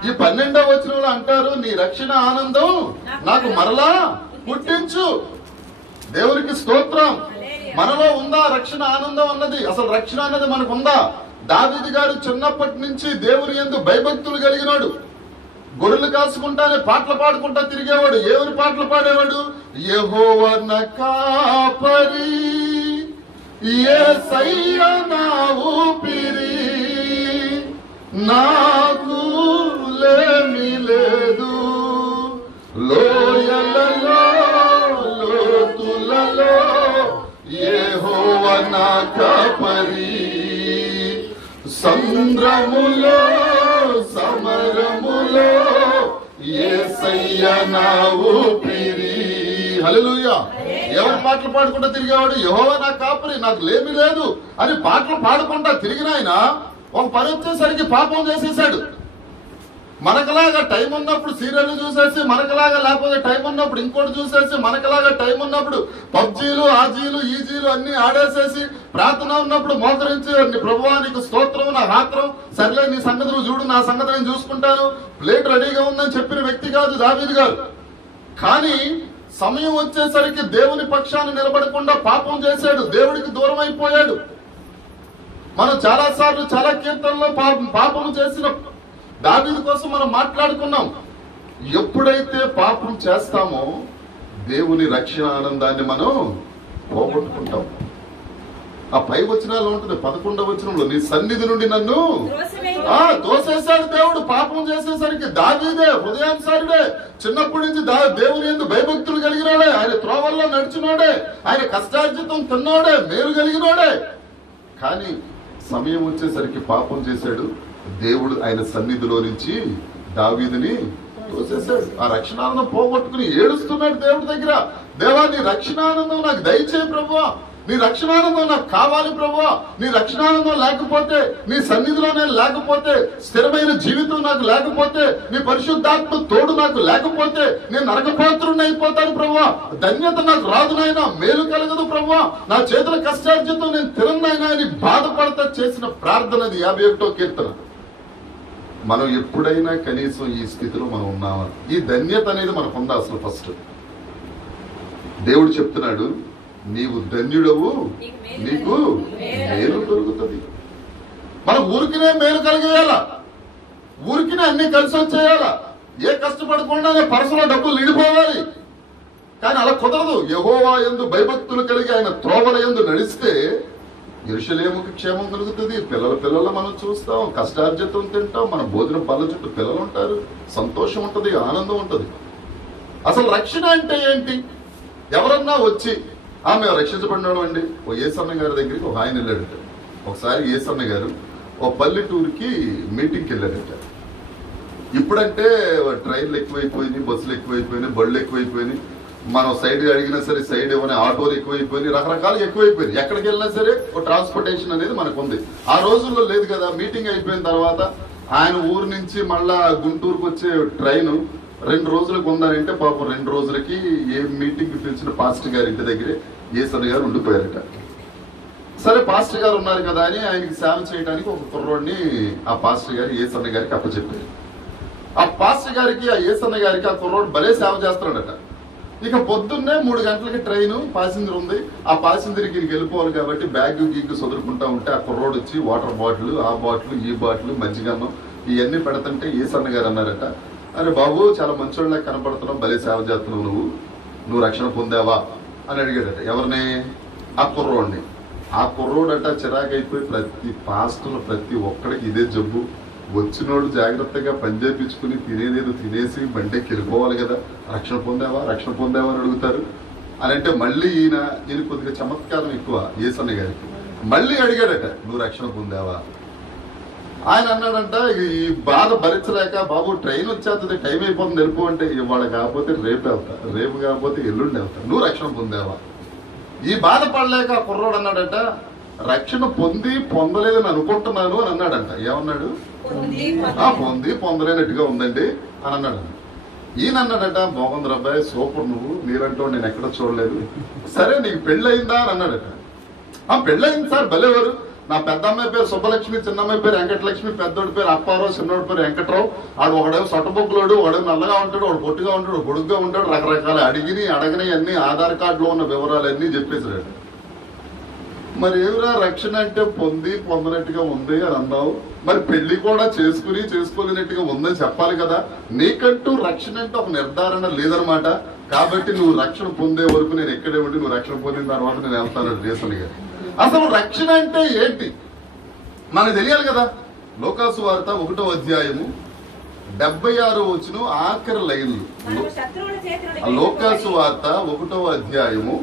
ఈ 12వ వచనంలో అంటారు, నీ రక్షణ ఆనందం నాకు మరలా పుట్టించు. దేవునికి స్తోత్రం. మనలో ఉందా రక్షణ ఆనందం అన్నది? అసలు రక్షణ అన్నది మనకు ఉందా? దావీదు గారు చిన్నప్పటి నుంచి దేవుని యందు భయభక్తులు కలిగినాడు. గొర్రెలు కాసుకుంటానే పాటలు పాడుకుంటా తిరిగేవాడు. ఏమని పాటలు పాడేవాడు? యెహోవా నా కాపరి, యేసయ్య నా ఊపిరి, నాకు లేమి లేదు, లోయలలో లోతులలో యెహోవా నా కాపరి, సంద్రములో సమరములో యేసయ్య నా ఊపిరి. హల్లెలూయా. ఎవరు పాటలు పాడుకుంటా తిరిగేవాడు? యెహోవా నా కాపరి, నాకు లేమి లేదు అని పాటలు పాడుకుంటా తిరిగిన ఆయన ఒక పని వచ్చేసరికి పాపం చేసేసాడు. మనకలాగా టైం ఉన్నప్పుడు సీరియల్ చూసేసి, మనకలాగా లేకపోతే టైం ఉన్నప్పుడు ఇంకోటి చూసేసి, మనకలాగా టైం ఉన్నప్పుడు పబ్జీలు ఆజీలు ఈజీలు అన్ని ఆడేసేసి, ప్రార్థన ఉన్నప్పుడు మోకరించి ప్రభువా నీకు స్తోత్రం, నా రాత్రం, సర్లే నీ సంగతి నువ్వు చూడు, నా సంగతి నేను చూసుకుంటాను, ప్లేట్ రెడీగా ఉందని చెప్పిన వ్యక్తి కాదు దావీదు గారు. కానీ సమయం వచ్చేసరికి దేవుని పక్షాన్ని నిలబడకుండా పాపం చేశాడు, దేవుడికి దూరం అయిపోయాడు. మనం చాలా సార్లు చాలా కీర్తనలో పాపం చేసిన దావీదు కోసం మనం మాట్లాడుకున్నాం. ఎప్పుడైతే పాపం చేస్తామో దేవుని రక్షణ ఆనందాన్ని మనం పోగొట్టుకుంటాం. ఆ పై వచనాల్లో ఉంటుంది 11వ వచనంలో, నీ సన్నిధి నుండి నన్ను తోసేశాడు దేవుడు. పాపం చేసేసరికి దావీదే హృదయానుసారుడే, చిన్నప్పటి నుంచి దేవుని యందు భయభక్తులు కలిగినోడే, ఆయన త్రోవల్లో నడిచినోడే, ఆయన కష్టార్జితం తిన్నోడే, మేలు కలిగినోడే. కానీ సమయం వచ్చేసరికి పాపం చేశాడు. దేవుడు ఆయన సన్నిధిలో నుంచి దావీదుని తోసేశాడు. ఆ రక్షణానందం పోగొట్టుకుని ఏడుస్తున్నాడు దేవుడి దగ్గర. దేవా నీ రక్షణానందం నాకు దయచేయి ప్రభువా, నీ రక్షణానందం నాకు కావాలి ప్రభువా, నీ రక్షణానందం లేకపోతే, నీ సన్నిధిలో నేను లేకపోతే, స్థిరమైన జీవితం నాకు లేకపోతే, నీ పరిశుద్ధాత్మ తోడు నాకు లేకపోతే నేను నరకపాత్రుడిని అయిపోతాను ప్రభువా, ధన్యత నాకు రాదు నాయనా, మేలు కలగదు ప్రభువా, నా చేతుల కష్టార్జితం నేను తిరన్నైనా అని బాధపడతా చేసిన ప్రార్థనది 51వ కీర్తన. మనం ఎప్పుడైనా కనీసం ఈ స్థితిలో మనం ఉన్నామా? ఈ ధన్యత అనేది మనకు ఉందా? అసలు ఫస్ట్ దేవుడు చెప్తున్నాడు, నీవు ధన్యుడవు, నీకు మేలు కలుగుతుంది. మనం ఊరికినే మేలు కలిగేయాలా, ఊరికినే అన్ని కలిసి వచ్చేయాలా, ఏ కష్టపడకుండానే పరసలో డబ్బులు నిండిపోవాలి. కానీ అలా కుదరదు. యెహోవా యందు భయభక్తులు కలిగి ఆయన త్రోవల యందు నడిస్తే యెరూషలేముకి క్షేమం కలుగుతుంది. పిల్లల మనం చూస్తాం, కష్టార్జితం తింటాం, మన భోజనం పళ్ళ చుట్టూ పిల్లలు ఉంటారు, సంతోషం ఉంటది, ఆనందం ఉంటది. అసలు రక్షణ అంటే ఏంటి? ఎవరన్నా వచ్చి మేము రక్షించబడినాడు అండి. ఓ యేసన్న గారి దగ్గరికి ఒక ఆయన వెళ్ళాడట. ఒకసారి యేసన్న గారు ఓ పల్లెటూరుకి మీటింగ్కి వెళ్ళాడట. ఇప్పుడంటే ట్రైన్లు ఎక్కువైపోయినాయి, బస్సులు ఎక్కువైపోయినాయి, బళ్ళు ఎక్కువైపోయినాయి, మనం సైడ్ అడిగినా సరే సైడ్ ఇవ్వని ఆటోలు ఎక్కువైపోయినాయి, రకరకాలు ఎక్కువైపోయినాయి. ఎక్కడికి వెళ్ళినా సరే ఒక ట్రాన్స్పోర్టేషన్ అనేది మనకు ఉంది. ఆ రోజుల్లో లేదు కదా. మీటింగ్ అయిపోయిన తర్వాత ఆయన ఊరు నుంచి మళ్ళా గుంటూరుకు వచ్చే ట్రైన్ 2 రోజులకు ఉందారంటే పాపం 2 రోజులకి ఏ మీటింగ్ కి పిలిచిన పాస్టర్ గారి ఇంటి దగ్గరే యేసన్న గారు ఉండిపోయారట. సరే పాస్టర్ గారు ఉన్నారు కదా అని ఆయనకి సేవ చేయడానికి ఒక కుర్రోడిని ఆ పాస్టర్ గారు యేసన్న గారికి అప్పచెప్పారు. ఆ పాస్టర్ గారికి ఆ యేసన్న గారికి ఆ కుర్రోడు భలే సేవ చేస్తున్నాడట. ఇక పొద్దున్నే 3 గంటలకి ట్రైన్ పాసింజర్ ఉంది. ఆ పాసింజర్కి వెళ్ళిపోవాలి కాబట్టి బ్యాగ్ గీగ్ సదురుకుంటా ఉంటే ఆ కుర్రోడు వచ్చి వాటర్ బాటిల్, ఆ బాటిల్, ఈ బాటిల్, మజ్జిగన్నం ఇవన్నీ పెడతంటే యేసన్న గారు అన్నారట, అరే బాబు చాలా మంచోళ్ళ కనపడుతున్నావు, భలే సేవ చేస్తున్నావు, నువ్వు రక్షణ పొందావా అని అడిగాడట. ఎవరిని? ఆ కుర్రోడిని. ఆ కుర్రోడట చిరాకైపోయి ప్రతి పాస్టర్లు ప్రతి ఒక్కడికి ఇదే జబ్బు, వచ్చినోడు జాగ్రత్తగా పని చేయించుకుని తినేదేదో తినేసి బండికి వెళ్ళిపోవాలి కదా. రక్షణ పొందావా అని అడుగుతారు. అని అంటే మళ్ళీ ఈయన కొద్దిగా చమత్కారం ఎక్కువ యేసన్న గారికి. మళ్ళీ అడిగాడట, నువ్వు రక్షణ పొందావా? ఆయన అన్నాడంట, ఈ బాధ భరించలేక, బాబు ట్రైన్ వచ్చేస్తుంది, టైం అయిపోతుంది, వెళ్ళిపో అంటే, ఇవాళ కాకపోతే రేపు వెళ్తా, రేపు కాకపోతే ఎల్లుండి వెళ్తా, నువ్వు రక్షణ పొందావా? ఈ బాధ పడలేక కుర్రోడు అన్నాడట, రక్షణ పొందలేదని అనుకుంటున్నాను అని అన్నాడంట. ఏమన్నాడు? పొందలేనట్టుగా ఉందండి అని అన్నాడు. ఈయన అన్నాడట, బాగుంది అబ్బాయి, సూపర్, నువ్వు నీరంటూ నేను ఎక్కడ చూడలేదు. సరే నీకు పెళ్ళయిందా అని అన్నాడట. పెళ్ళయింది సార్, భలేవారు. నా పెద్ద అమ్మాయి పేరు సుబ్బలక్ష్మి, చిన్న అమ్మాయి పేరు వెంకటలక్ష్మి, పెద్దోడి పేరు అప్పారావు, చిన్నోడి పేరు వెంకట్రావు. ఆడు ఒకడేమో సొట్టబొక్కులోడు, ఒకడేమో నల్లగా ఉంటాడు, వాడు పొట్టిగా ఉంటాడు, పొడుగ్గా ఉంటాడు. రకరకాల అడగని అన్ని ఆధార్ కార్డులో ఉన్న వివరాలు అన్ని చెప్పేసాడు. మరి ఏమిరా రక్షణ అంటే పొందనట్టుగా ఉంది అని అన్నావు, మరి పెళ్లి కూడా చేసుకోలేనట్టుగా ఉందని చెప్పాలి కదా. నీకంటూ రక్షణ అంటే ఒక నిర్ధారణ లేదనమాట. కాబట్టి నువ్వు రక్షణ పొందే వరకు నేను ఎక్కడే ఉండి, నువ్వు రక్షణ పొందిన తర్వాత నేను వెళ్తాను రేసన్ గారు. అసలు రక్షణ అంటే ఏంటి మనకు తెలియాలి కదా. లోకాసు వార్త 1వ అధ్యాయము 76 వచనం ఆఖరి లైన్లు. లోకాసు వార్త 1వ అధ్యాయము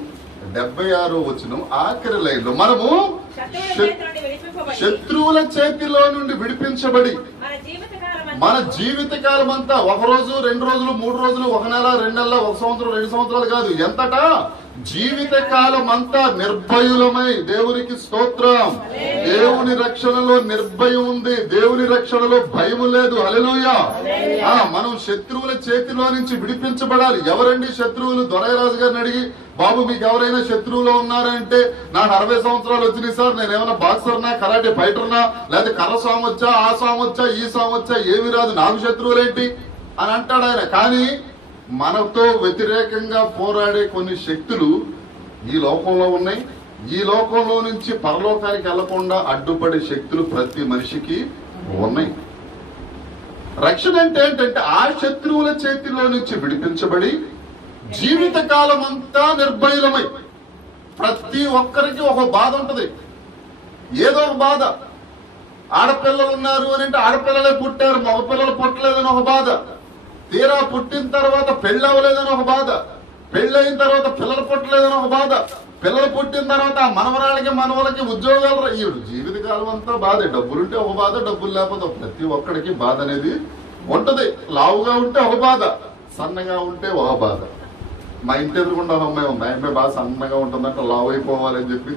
76 వచనం ఆఖరి లైన్లో, మనము శత్రువుల చేతిలో నుండి విడిపించబడి మన జీవితకాలం అంతా, 1 రోజు 2 రోజులు 3 రోజులు 1 నెల 2 నెలలు 1 సంవత్సరం 2 సంవత్సరాలు కాదు, ఎంతటా జీవితకాలం అంతా నిర్భయులమై, దేవునికి స్తోత్రం, దేవుని రక్షణలో నిర్భయం ఉంది, దేవుని రక్షణలో భయము లేదు. హల్లెలూయా. మనం శత్రువుల చేతిలో నుంచి విడిపించబడాలి. ఎవరండి శత్రువులు? దొరయ్యరాజు గారిని అడిగి, బాబు మీకు ఎవరైనా శత్రువులో ఉన్నారంటే, నాకు 60 సంవత్సరాలు వచ్చినాయి సార్, నేను ఏమైనా బాక్సర్నా, కరాటే ఫైటర్నా, లేదా కర్ర స్వామి వచ్చా, ఆ స్వామి వచ్చా, ఈ స్వామి వచ్చా, ఏమి రాదు, నాకు శత్రువులేంటి అని అంటాడు ఆయన. కానీ మనతో వ్యతిరేకంగా పోరాడే కొన్ని శక్తులు ఈ లోకంలో ఉన్నాయి. ఈ లోకంలో నుంచి పరలోకానికి వెళ్లకుండా అడ్డుపడే శక్తులు ప్రతి మనిషికి ఉన్నాయి. రక్షణ అంటే ఏంటంటే ఆ శత్రువుల చేతిలో నుంచి విడిపించబడి జీవితకాలం అంతా నిర్భయులమై. ప్రతి ఒక్కరికి ఒక బాధ ఉంటది, ఏదో ఒక బాధ. ఆడపిల్లలు ఉన్నారు అని అంటే ఆడపిల్లలే పుట్టారు, మగపిల్లలు పుట్టలేదని ఒక బాధ. తీరా పుట్టిన తర్వాత పెళ్లి అవ్వలేదని ఒక బాధ. పెళ్ళయిన తర్వాత పిల్లలు పుట్టలేదని ఒక బాధ. పిల్లలు పుట్టిన తర్వాత మనవరాలకి మనవలకి ఉద్యోగాలు. ఈ జీవితకాలం అంతా బాధే. డబ్బులుంటే ఒక బాధ, డబ్బులు లేకపోతే ప్రతి ఒక్కడికి బాధ అనేది ఉంటది. లావుగా ఉంటే ఒక బాధ, సన్నగా ఉంటే ఒక బాధ. మా ఇంటి ఎదురుకుండా ఒక అమ్మాయి ఉంది, ఆ అమ్మాయి బాగా సన్నగా ఉంటుందంటే లావు అయిపోవాలని చెప్పి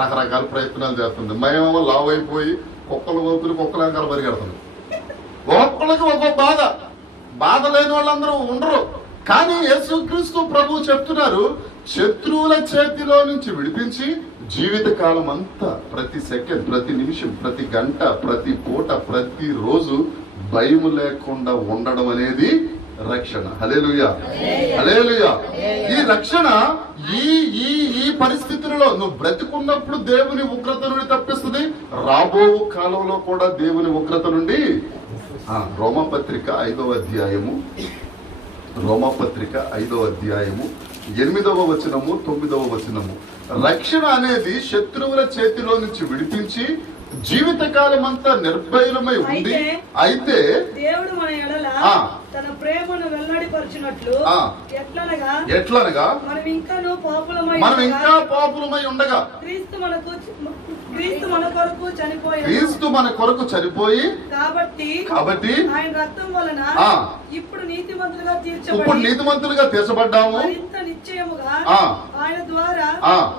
రకరకాల ప్రయత్నాలు చేస్తుంది. మేమేమో లావు అయిపోయి కుక్కలు కోతులు కుక్కలు వెనకాల పరిగెడుతుంది. ఒక్కొక్కరికి ఒక్కొక్క బాధ. బాధ లేని వాళ్ళందరూ ఉండరు. కానీ యేసుక్రీస్తు ప్రభువు చెప్తున్నారు, శత్రువుల చేతిలో నుంచి విడిపించి జీవితకాలం అంతా, ప్రతి సెకండ్, ప్రతి నిమిషం, ప్రతి గంట, ప్రతి పూట, ప్రతి రోజు భయం లేకుండా ఉండడం అనేది రక్షణ. హల్లెలూయా, హల్లెలూయా. ఈ రక్షణ ఈ పరిస్థితులలో నువ్వు బ్రతికున్నప్పుడు దేవుని ఉగ్రత నుండి తప్పిస్తుంది. రాబో కాలంలో కూడా దేవుని ఉగ్రత నుండి. రోమపత్రిక 5వ అధ్యాయము, రోమపత్రిక 5వ అధ్యాయము 8వ వచనము 9వ వచనము. రక్షణ అనేది శత్రువుల చేతిలో నుంచి విడిపించి జీవితకాలం అంతా నిర్భయులమై ఉంది. అయితే దేవుడు మన ఎడల తన ప్రేమను వెల్లడిపరచినట్లు ఎట్లనగా మనం ఇంకా పాపులమై ఉండగా క్రీస్తు మన కొరకు చనిపోయి కాబట్టి ఆయన రక్తం వలన ఇప్పుడు నీతిమంతులుగా తీర్చబడ్డాము. నిశ్చయముగా ఆయన ద్వారా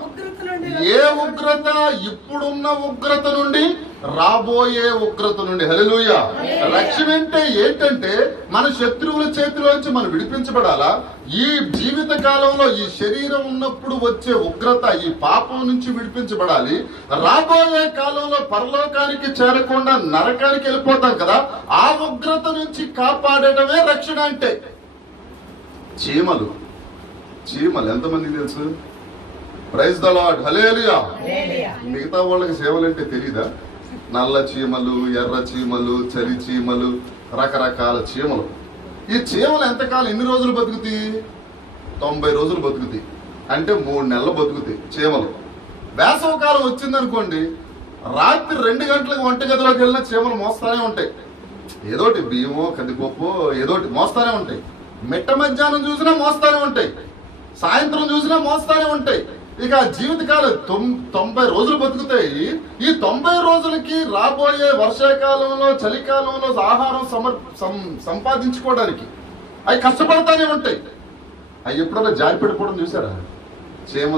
ఉగ్రత నుండి, ఏ ఉగ్రత? ఇప్పుడున్న ఉగ్రత నుండి, రాబోయే ఉగ్రత నుండి. హల్లెలూయా. రక్షణ అంటే ఏంటంటే మన శత్రువుల చేతిలోంచి మనం విడిపించబడాలా. ఈ జీవిత కాలంలో ఈ శరీరం ఉన్నప్పుడు వచ్చే ఉగ్రత, ఈ పాపం నుంచి విడిపించబడాలి. రాబోయే కాలంలో పరలోకానికి చేరకుండా నరకానికి వెళ్ళిపోతాం కదా, ఆ ఉగ్రత నుంచి కాపాడటమే రక్షణ అంటే. చీమలు ఎంతమంది తెలుసు? ప్రైజ్ ద లార్డ్, హల్లెలూయా. మిగతా వాళ్ళకి సేవలంటే తెలీదా? నల్ల చీమలు, ఎర్ర చీమలు, చలి చీమలు, రకరకాల చీమలు. ఈ చీమలు ఎంతకాలం, ఎన్ని రోజులు బతుకుతాయి? 90 రోజులు బతుకుతాయి. అంటే 3 నెలలు బతుకుతాయి చీమలు. వేసవకాలం వచ్చిందనుకోండి, రాత్రి 2 గంటలకు వంటగదిలోకి వెళ్ళిన చీమలు మోస్తానే ఉంటాయి. ఏదోటి బియ్యమో కందిపప్పు ఏదోటి మోస్తానే ఉంటాయి. మిట్ట మధ్యాహ్నం చూసినా మోస్తానే ఉంటాయి, సాయంత్రం చూసినా మోస్తానే ఉంటాయి. ఇక జీవితకాలం 90 రోజులు బతుకుతాయి. ఈ 90 రోజులకి రాబోయే వర్షాకాలంలో చలికాలంలో ఆహారం సంపాదించుకోవడానికి అవి కష్టపడతానే ఉంటాయి. అవి ఎప్పుడన్నా జారిపడిపోవడం చూసారా? చేమ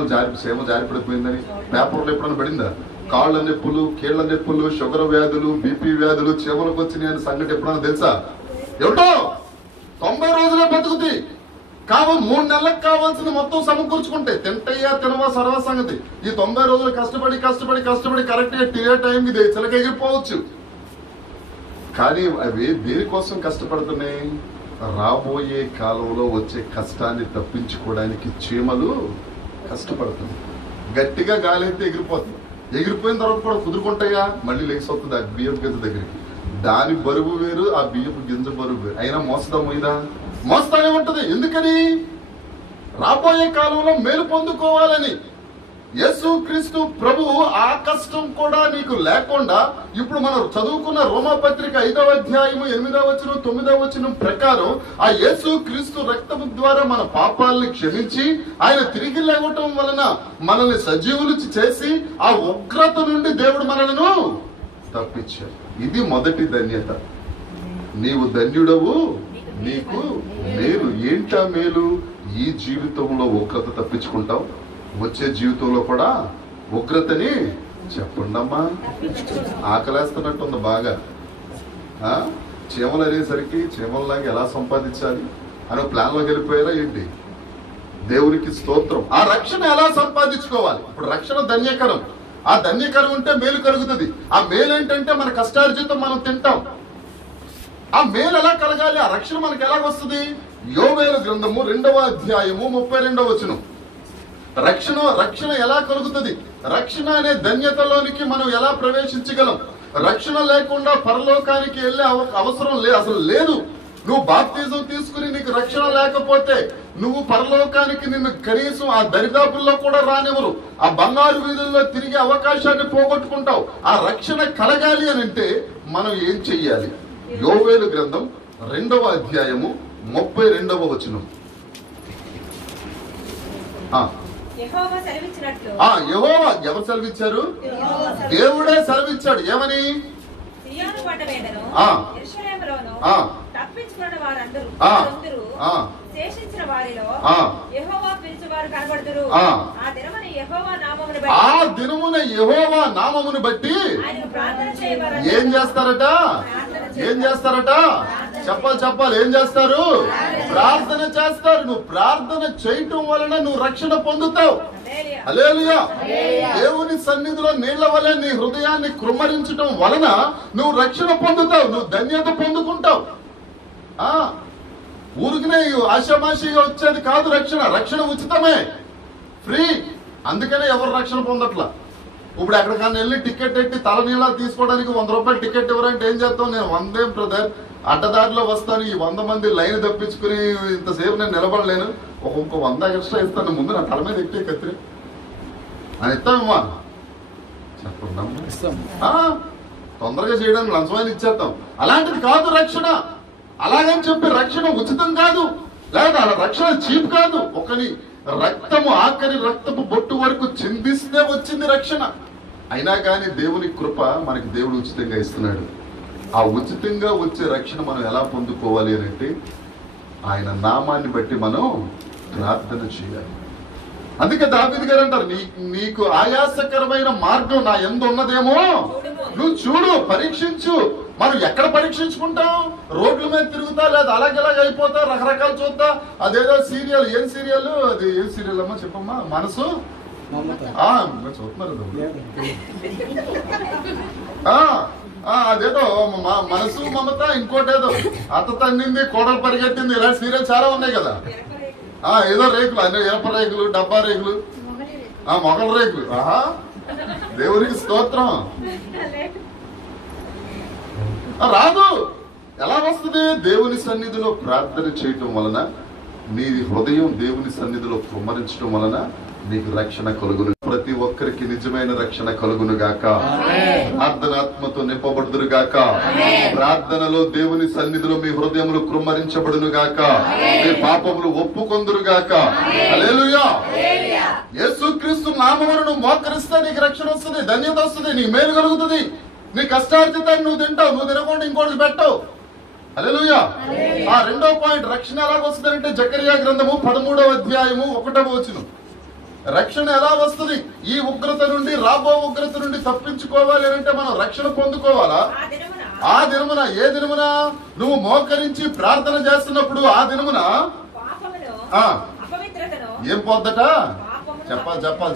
జారిపడిపోయిందని పేపర్లో ఎప్పుడన్నా పడిందా? కాళ్ళ నొప్పులు, కీళ్ల నొప్పులు, షుగర్ వ్యాధులు, బీపీ వ్యాధులు చేమలకు వచ్చినాయి అనే సంగతి ఎప్పుడన్నా తెలుసా? ఏమిటో 90 రోజులే బతుకుతాయి. 3 నెలలకు కావాల్సింది మొత్తం సమకూర్చుకుంటే తింటయ్యా తినవా సర్వ సంగతి. ఈ 90 రోజులు కష్టపడి కరెక్ట్ గా తినే టైంకి ఇది చిలక ఎగిరిపోవచ్చు. కానీ అవి దేనికోసం కష్టపడుతున్నాయి? రాబోయే కాలంలో వచ్చే కష్టాన్ని తప్పించుకోవడానికి చీమలు కష్టపడుతుంది. గట్టిగా గాలి అయితే ఎగిరిపోతుంది. ఎగిరిపోయిన తర్వాత కూడా కుదురుకుంటాయా? మళ్ళీ లేచి వస్తుంది ఆ బియ్యం గింజ దగ్గరికి. దాని బరువు వేరు, ఆ బియ్యపు గింజ బరువు వేరు. అయినా మోస్తానే ఉంటది. ఎందుకని? రాబోయే కాలంలో మేలు పొందుకోవాలని. యేసు క్రీస్తు ప్రభువు ఆ కష్టం కూడా నీకు లేకుండా ఇప్పుడు మనం చదువుకున్న రోమాపత్రిక 5వ అధ్యాయము 8వ వచనం 9వ వచనం ప్రకారం ఆ యేసు క్రీస్తు రక్తము ద్వారా మన పాపాలని క్షమించి ఆయన తిరిగి లేవటం వలన మనల్ని సజీవులు చేసి ఆ ఉగ్రత నుండి దేవుడు మనలను తప్పించాడు. ఇది మొదటి ధన్యత. నీవు ధన్యుడవు, నీకు మేలు. ఏంటా మేలు? ఈ జీవితంలో ఉగ్రత తప్పించుకుంటావు, వచ్చే జీవితంలో కూడా ఉగ్రతని చెప్పండమ్మా. ఆకలేస్తున్నట్టుంది బాగా. చీమలు అనేసరికి చీమల్లాగా ఎలా సంపాదించాలి అని ప్లాన్లోకి వెళ్ళిపోయారా ఏంటి? దేవునికి స్తోత్రం. ఆ రక్షణ ఎలా సంపాదించుకోవాలి? ఇప్పుడు రక్షణ ధన్యకరం. ఆ ధన్యకరం ఉంటే మేలు కలుగుతుంది. ఆ మేలు ఏంటంటే మన కష్టార్జితం మనం తింటాం. ఆ మేలు ఎలా కలగాలి? ఆ రక్షణ మనకి ఎలాగొస్తుంది? యోవేలు గ్రంథము 2వ అధ్యాయము 32వ వచనం. రక్షణ ఎలా కలుగుతుంది? రక్షణ అనే ధన్యతలోనికి మనం ఎలా ప్రవేశించగలం? రక్షణ లేకుండా పరలోకానికి వెళ్ళే అవసరం అసలు లేదు. నువ్వు బాప్తిజం తీసుకుని నీకు రక్షణ లేకపోతే నువ్వు పరలోకానికి నిన్ను కనీసం ఆ దరిదాపుల్లో కూడా రానివ్వరు. ఆ బంగారు వీధుల్లో తిరిగే అవకాశాన్ని పోగొట్టుకుంటావు. ఆ రక్షణ కలగాలి అని అంటే మనం ఏం చెయ్యాలి? యోవేలు గ్రంథం 2వ అధ్యాయము 32వ వచనం. యెహోవా సెలవిచ్చినట్లు. యెహోవా ఎవరు సెలవిచ్చారు? దేవుడే సెలవిచ్చాడు. ఏమని? సియోను కొండ మీదను యెరూషలేములోను తప్పించుకున్న వారందరూ శేషించిన వారిలో యెహోవా పిలిచేవారు కనబడుదురు. ఆ దినమున యెహోవా నామమును బట్టి ఆయనకు ప్రార్థన చేయవారు. ఏం చేస్తారట? చెప్పాలి. ఏం చేస్తారు? ప్రార్థన చేస్తారు. నువ్వు ప్రార్థన చేయటం వలన నువ్వు రక్షణ పొందుతావు. హల్లెలూయా. దేవుని సన్నిధిలో నీళ్ల వలె నీ హృదయాన్ని కృమ్మరించడం వలన నువ్వు రక్షణ పొందుతావు, నువ్వు ధన్యత పొందుకుంటావు. ఊరికినే ఆశామాషిగా వచ్చేది కాదు రక్షణ. రక్షణ ఉచితమే, ఫ్రీ. అందుకనే ఎవరు రక్షణ పొందట్లా. ఇప్పుడు ఎక్కడికన్నా వెళ్ళి టికెట్ ఎట్టి తలనీళ్ళ తీసుకోవడానికి 100 రూపాయలు టికెట్ ఎవరంటే ఏం చేస్తావు? నేను 100 బ్రదర్, అడ్డదారిలో వస్తాను, ఈ 100 మంది లైన్ తప్పించుకుని ఇంతసేపు నేను నిలబడలేను, ఇంకో 100 ఎక్స్ట్రా ఇస్తాను, ముందు నా తల మీద ఎక్కే కత్తిరి అని ఇస్తామమ్మా. చెప్పండి, తొందరగా చేయడానికి లంచమైన ఇచ్చేస్తాం. అలాంటిది కాదు రక్షణ. అలాగని చెప్పి రక్షణ ఉచితం కాదు, లేదా రక్షణ చీప్ కాదు. ఒకని రక్తము, ఆఖరి రక్తపు బొట్టు వరకు చిందిస్తే వచ్చింది రక్షణ. అయినా కానీ దేవుని కృప మనకి దేవుడు ఉచితంగా ఇస్తున్నాడు. ఆ ఉచితంగా వచ్చే రక్షణ మనం ఎలా పొందుకోవాలి అని అంటే ఆయన నామాన్ని బట్టి మనం ప్రార్థన చేయాలి. అందుకే దావీదు గారు అంటారు, నీకు ఆయాసకరమైన మార్గం నా యందు ఉన్నదేమో నువ్వు చూడు, పరీక్షించు. మనం ఎక్కడ పరీక్షించుకుంటాం? రోడ్ల మీద తిరుగుతా, లేదా అలాగేలాగ అయిపోతా, రకరకాలు చూద్దా. అదేదో సీరియల్, ఏం సీరియల్ అది? ఏం సీరియల్ అమ్మా చెప్పమ్మా? మనసు చూస్తున్నారు. అదేదో మనసు మమత, ఇంకోటేదో అత్త తన్నింది, కోడలు పరిగెట్టింది, ఇలాంటి సీరియల్ చాలా ఉన్నాయి కదా. ఏదో రేకులు, అన్ని ఎరప రేకులు, డబ్బా రేకులు, మొగల రేకులు. దేవునికి స్తోత్రం. రాదు. ఎలా వస్తుంది? దేవుని సన్నిధిలో ప్రార్థన చేయటం వలన, నీ హృదయం దేవుని సన్నిధిలో కుమ్మరించడం వలన నీకు రక్షణ కలుగును. ప్రతి ఒక్కరికి నిజమైన రక్షణ కలుగును గాక. ప్రార్థనాత్మతో నింపబడుదురు గాక. ప్రార్థనలో దేవుని సన్నిధిలో మీ హృదయములు కృమ్మరించబడును గాక. మీ పాపములు ఒప్పుకొందురు గాక. హల్లెలూయా. యేసుక్రీస్తు నామమును మోకరిస్తే నీకు రక్షణ వస్తుంది, ధన్యత వస్తుంది, నీకు మేలు కలుగుతుంది. నీ కష్టార్జితాన్ని నువ్వు తింటావు, నువ్వు తినకుండా ఇంకోటి పెట్టవు. హల్లెలూయా. ఆ రెండో పాయింట్, రక్షణ ఎలాగొస్తుందంటే జకరియా గ్రంథము 13వ అధ్యాయము 1వ వచనం. రక్షణ ఎలా వస్తుంది? ఈ ఉగ్రత నుండి, రాబో ఉగ్రత నుండి తప్పించుకోవాలి అంటే మనం రక్షణ పొందుకోవాలా? ఆ దినమున, ఏ దినమున? నువ్వు మోకరించి ప్రార్థన చేస్తున్నప్పుడు ఆ దినమున ఏం పోద్దట?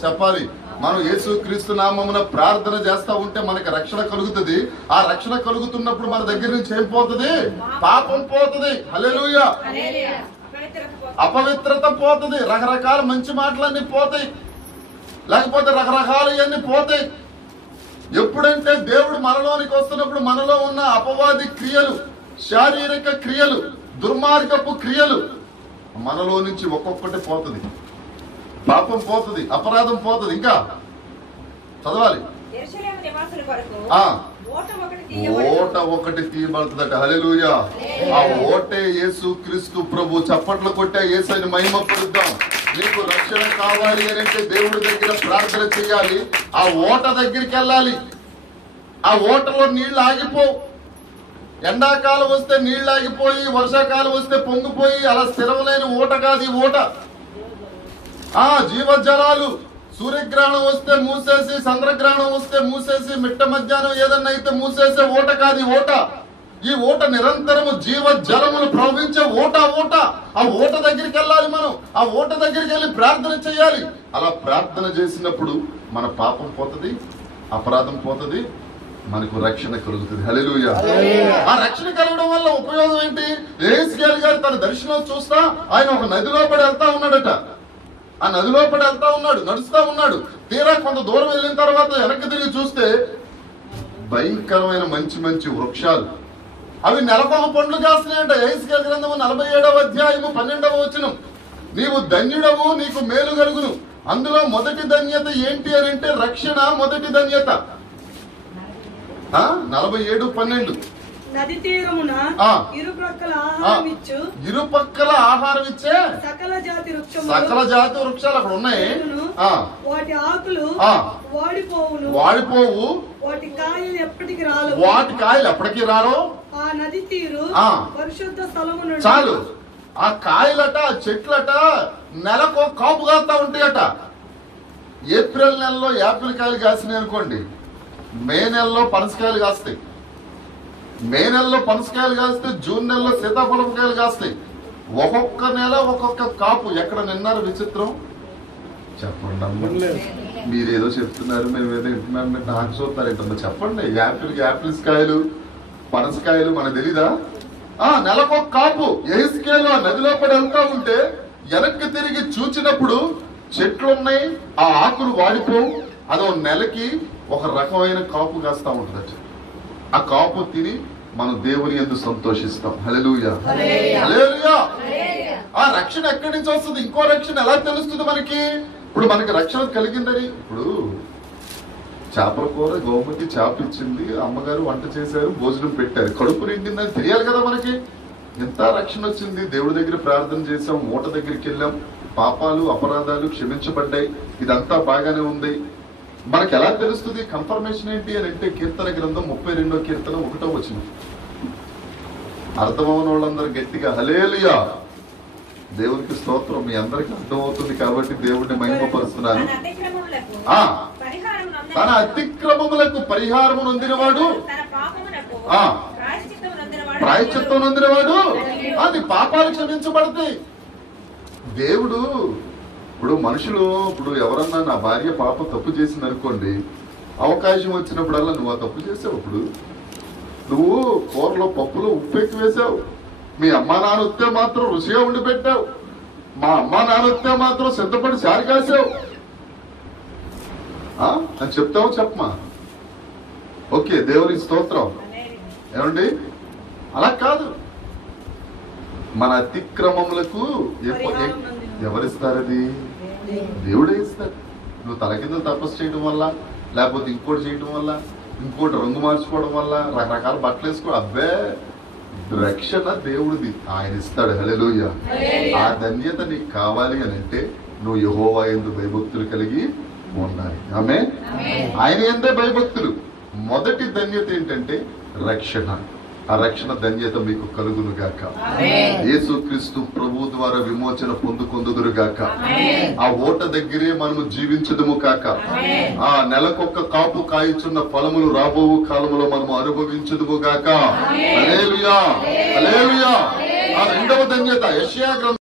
చెప్పాలి. మనం యేసుక్రీస్తు నామమున ప్రార్థన చేస్తా ఉంటే మనకి రక్షణ కలుగుతుంది. ఆ రక్షణ కలుగుతున్నప్పుడు మన దగ్గర నుంచి ఏం పోతుంది? పాపం పోతుంది. హల్లెలూయా. అపవిత్రత పోతుంది. రకరకాల మంచి మాటలన్నీ పోతాయి, లేకపోతే రకరకాలు ఇవన్నీ పోతాయి. ఎప్పుడంటే దేవుడు మనలోనికి వస్తున్నప్పుడు మనలో ఉన్న అపవాది క్రియలు, శారీరక క్రియలు, దుర్మార్గపు క్రియలు మనలో నుంచి ఒక్కొక్కటి పోతుంది. పాపం పోతుంది, అపరాధం పోతుంది. ఇంకా చదవాలి. ఓట ఒకటి తీయబడుతుందట. హల్లెలూయా. ఆ ఓటే యేసుక్రీస్తు ప్రభు. చప్పట్లు కొట్టే యేసుని మహిమ పడుద్దాం. నీకు రక్షణ కావాలి అని అంటే దేవుడి దగ్గర ప్రార్థన చేయాలి. ఆ ఓట దగ్గరికి వెళ్ళాలి. ఆ ఓటలో నీళ్లు ఆగిపోవు. ఎండాకాలం వస్తే నీళ్లు ఆగిపోయి, వర్షాకాలం వస్తే పొంగిపోయి అలా స్థిరమైన ఓట కాదు ఈ ఓట. జీవజలాలు సూర్యగ్రహణం వస్తే మూసేసి, చంద్రగ్రహణం వస్తే మూసేసి, మిట్ట మధ్యాహ్నం ఏదన్నా అయితే మూసేసే ఓట కాదు ఈ ఓట. ఈ ఓట నిరంతరము జీవ జలములు ప్రవహించే ఓట. ఆ ఓట దగ్గరికి వెళ్ళాలి మనం. ఆ ఓట దగ్గరికి వెళ్ళి ప్రార్థన చేయాలి. అలా ప్రార్థన చేసినప్పుడు మన పాపం పోతుంది, అపరాధం పోతుంది, మనకు రక్షణ కలుగుతుంది. హల్లెలూయా. ఆ రక్షణ కలగడం వల్ల ఉపయోగం ఏంటి? యెహెజ్కేలు గారు తన దర్శనం చూస్తా ఆయన ఒక నదిలో పడి వెళ్తా ఉన్నాడట. ఆ నదిలో పడి వెళ్తా ఉన్నాడు, నడుస్తా ఉన్నాడు. తీరా కొంత దూరం వెళ్ళిన తర్వాత వెనక్కి తిరిగి చూస్తే భయంకరమైన మంచి వృక్షాలు, అవి నెలకొక పండ్లు కాస్తున్నాయంట. యెహెజ్కేలు గ్రంథము 47వ అధ్యాయము 12వ వచనం. నీవు ధన్యుడవు, నీకు మేలు కలుగును. అందులో మొదటి ధన్యత ఏంటి అని అంటే రక్షణ. మొదటి ధన్యత 47:12. నది తీరమున ఇరుపక్కల ఆహారం ఇచ్చే సకల జాతి వృక్షాలు అక్కడ ఉన్నాయి. వాటి ఆకులు వాడిపోవు, వాటి కాయలు ఎప్పటికీ రారు. ఆ నది తీరు పరిశుద్ధ స్థలము. చాలు. ఆ కాయలట, ఆ చెట్లట నెలకు కాపు కాస్తా ఉంటాయట. ఏప్రిల్ నెలలో యాపిల్ కాయలు కాసినాయి అనుకోండి, మే నెలలో పనసకాయలు కాస్తాయి. మే నెలలో పనసకాయలు కాస్తే జూన్ నెలలో సీతాఫలకాయలు కాస్తాయి. ఒక్కొక్క నెల ఒక్కొక్క కాపు. ఎక్కడ నిన్నారు విచిత్రం? చెప్పండి అమ్మ. మీరేదో చెప్తున్నారు, మేము ఏదో వింటున్నాం, నాకు చూస్తారేంటమ్మా? చెప్పండి. యాపిల్స్ కాయలు, పనసకాయలు మనకు తెలీదా? నెలకొక కాపు. యెహెజ్కేలు ఆ నదిలో పడి వెళ్తా ఉంటే వెనక్కి తిరిగి చూచినప్పుడు చెట్లు ఉన్నాయి, ఆ ఆకులు వాడిపోవు. అదో నెలకి ఒక రకమైన కాపు కాస్తా ఉంటుందట. ఆ కాపు తిని మనం దేవుని యందు సంతోషిస్తాం. హల్లెలూయా. హల్లెలూయా. ఆ రక్షణ ఎక్కడి నుంచి వస్తుంది? ఇంకో రక్షణ ఎలా తెలుస్తుంది మనకి? ఇప్పుడు మనకి రక్షణ కలిగిందని, ఇప్పుడు చేపల కూర గోమతి చేప ఇచ్చింది, అమ్మగారు వంట చేశారు, భోజనం పెట్టారు, కడుపు నిండిందని తెలియాలి కదా మనకి. ఎంత రక్షణ వచ్చింది. దేవుడి దగ్గర ప్రార్థన చేసాం, మూట దగ్గరికి వెళ్ళాం, పాపాలు అపరాధాలు క్షమించబడ్డాయి, ఇదంతా బాగానే ఉంది. మనకు ఎలా తెలుస్తుంది? కన్ఫర్మేషన్ ఏంటి అని అంటే కీర్తన గ్రంథం 32వ కీర్తన 1వ వచనం. అర్థమవున వాళ్ళందరూ గట్టిగా హల్లెలూయా. దేవునికి స్తోత్రం. మీ అందరికి అర్థమవుతుంది కాబట్టి దేవుడిని మహిమపరుస్తున్నాను. తన అతిక్రమములకు పరిహారము నొందినవాడు, ప్రాయశ్చిత్తం నొందినవాడు, అది పాపాలు క్షమించబడతాయి. దేవుడు ఇప్పుడు మనుషులు, ఇప్పుడు ఎవరన్నా నా భార్య పాప తప్పు చేసింది అనుకోండి, అవకాశం వచ్చినప్పుడల్లా నువ్వు ఆ తప్పు చేసావు, ఇప్పుడు నువ్వు కూరలో పప్పులో ఉప్పు ఎక్కువ వేసావు, మీ అమ్మా నాన్న వస్తే మాత్రం రుచిగా ఉండి పెట్టావు, మా అమ్మా నాన్న వస్తే మాత్రం చింతపడి చారి కాసావు అని చెప్తావు. చెప్పమా. ఓకే, దేవుని స్తోత్రం. ఏమండి? అలా కాదు. మన అతిక్రమములకు ఎవరిస్తారు? అది దేవుడే ఇస్తాడు. నువ్వు తల కింద తపస్సు చేయడం వల్ల, లేకపోతే ఇంకోటి చేయడం వల్ల, ఇంకోటి రంగు మార్చుకోవడం వల్ల, రకరకాల బట్టలు వేసుకోవడం, అబ్బే రక్షణ దేవుడిది, ఆయన ఇస్తాడు. హల్లెలూయా. ఆ ధన్యత నీకు కావాలి అని అంటే నువ్వు యెహోవా యందు భయభక్తులు కలిగి ఉండాలి. ఆమేన్. ఆయన యందే భయభక్తులు. మొదటి ధన్యత ఏంటంటే రక్షణ. ఆ రక్షణ ధన్యత మీకు కలుగును గాక. యేసుక్రీస్తు ప్రభు ద్వారా విమోచన పొందుకొందుదురు గాక. ఆ ఓట దగ్గరే మనము జీవించదుము కాక. ఆ నెలకొక్క కాపు కాయిచున్న ఫలములు రాబో కాలములో మనము అనుభవించదుము గాక. హల్లెలూయా, హల్లెలూయా. ఆ రెండవ ధన్యత యెషయా గ్రంథం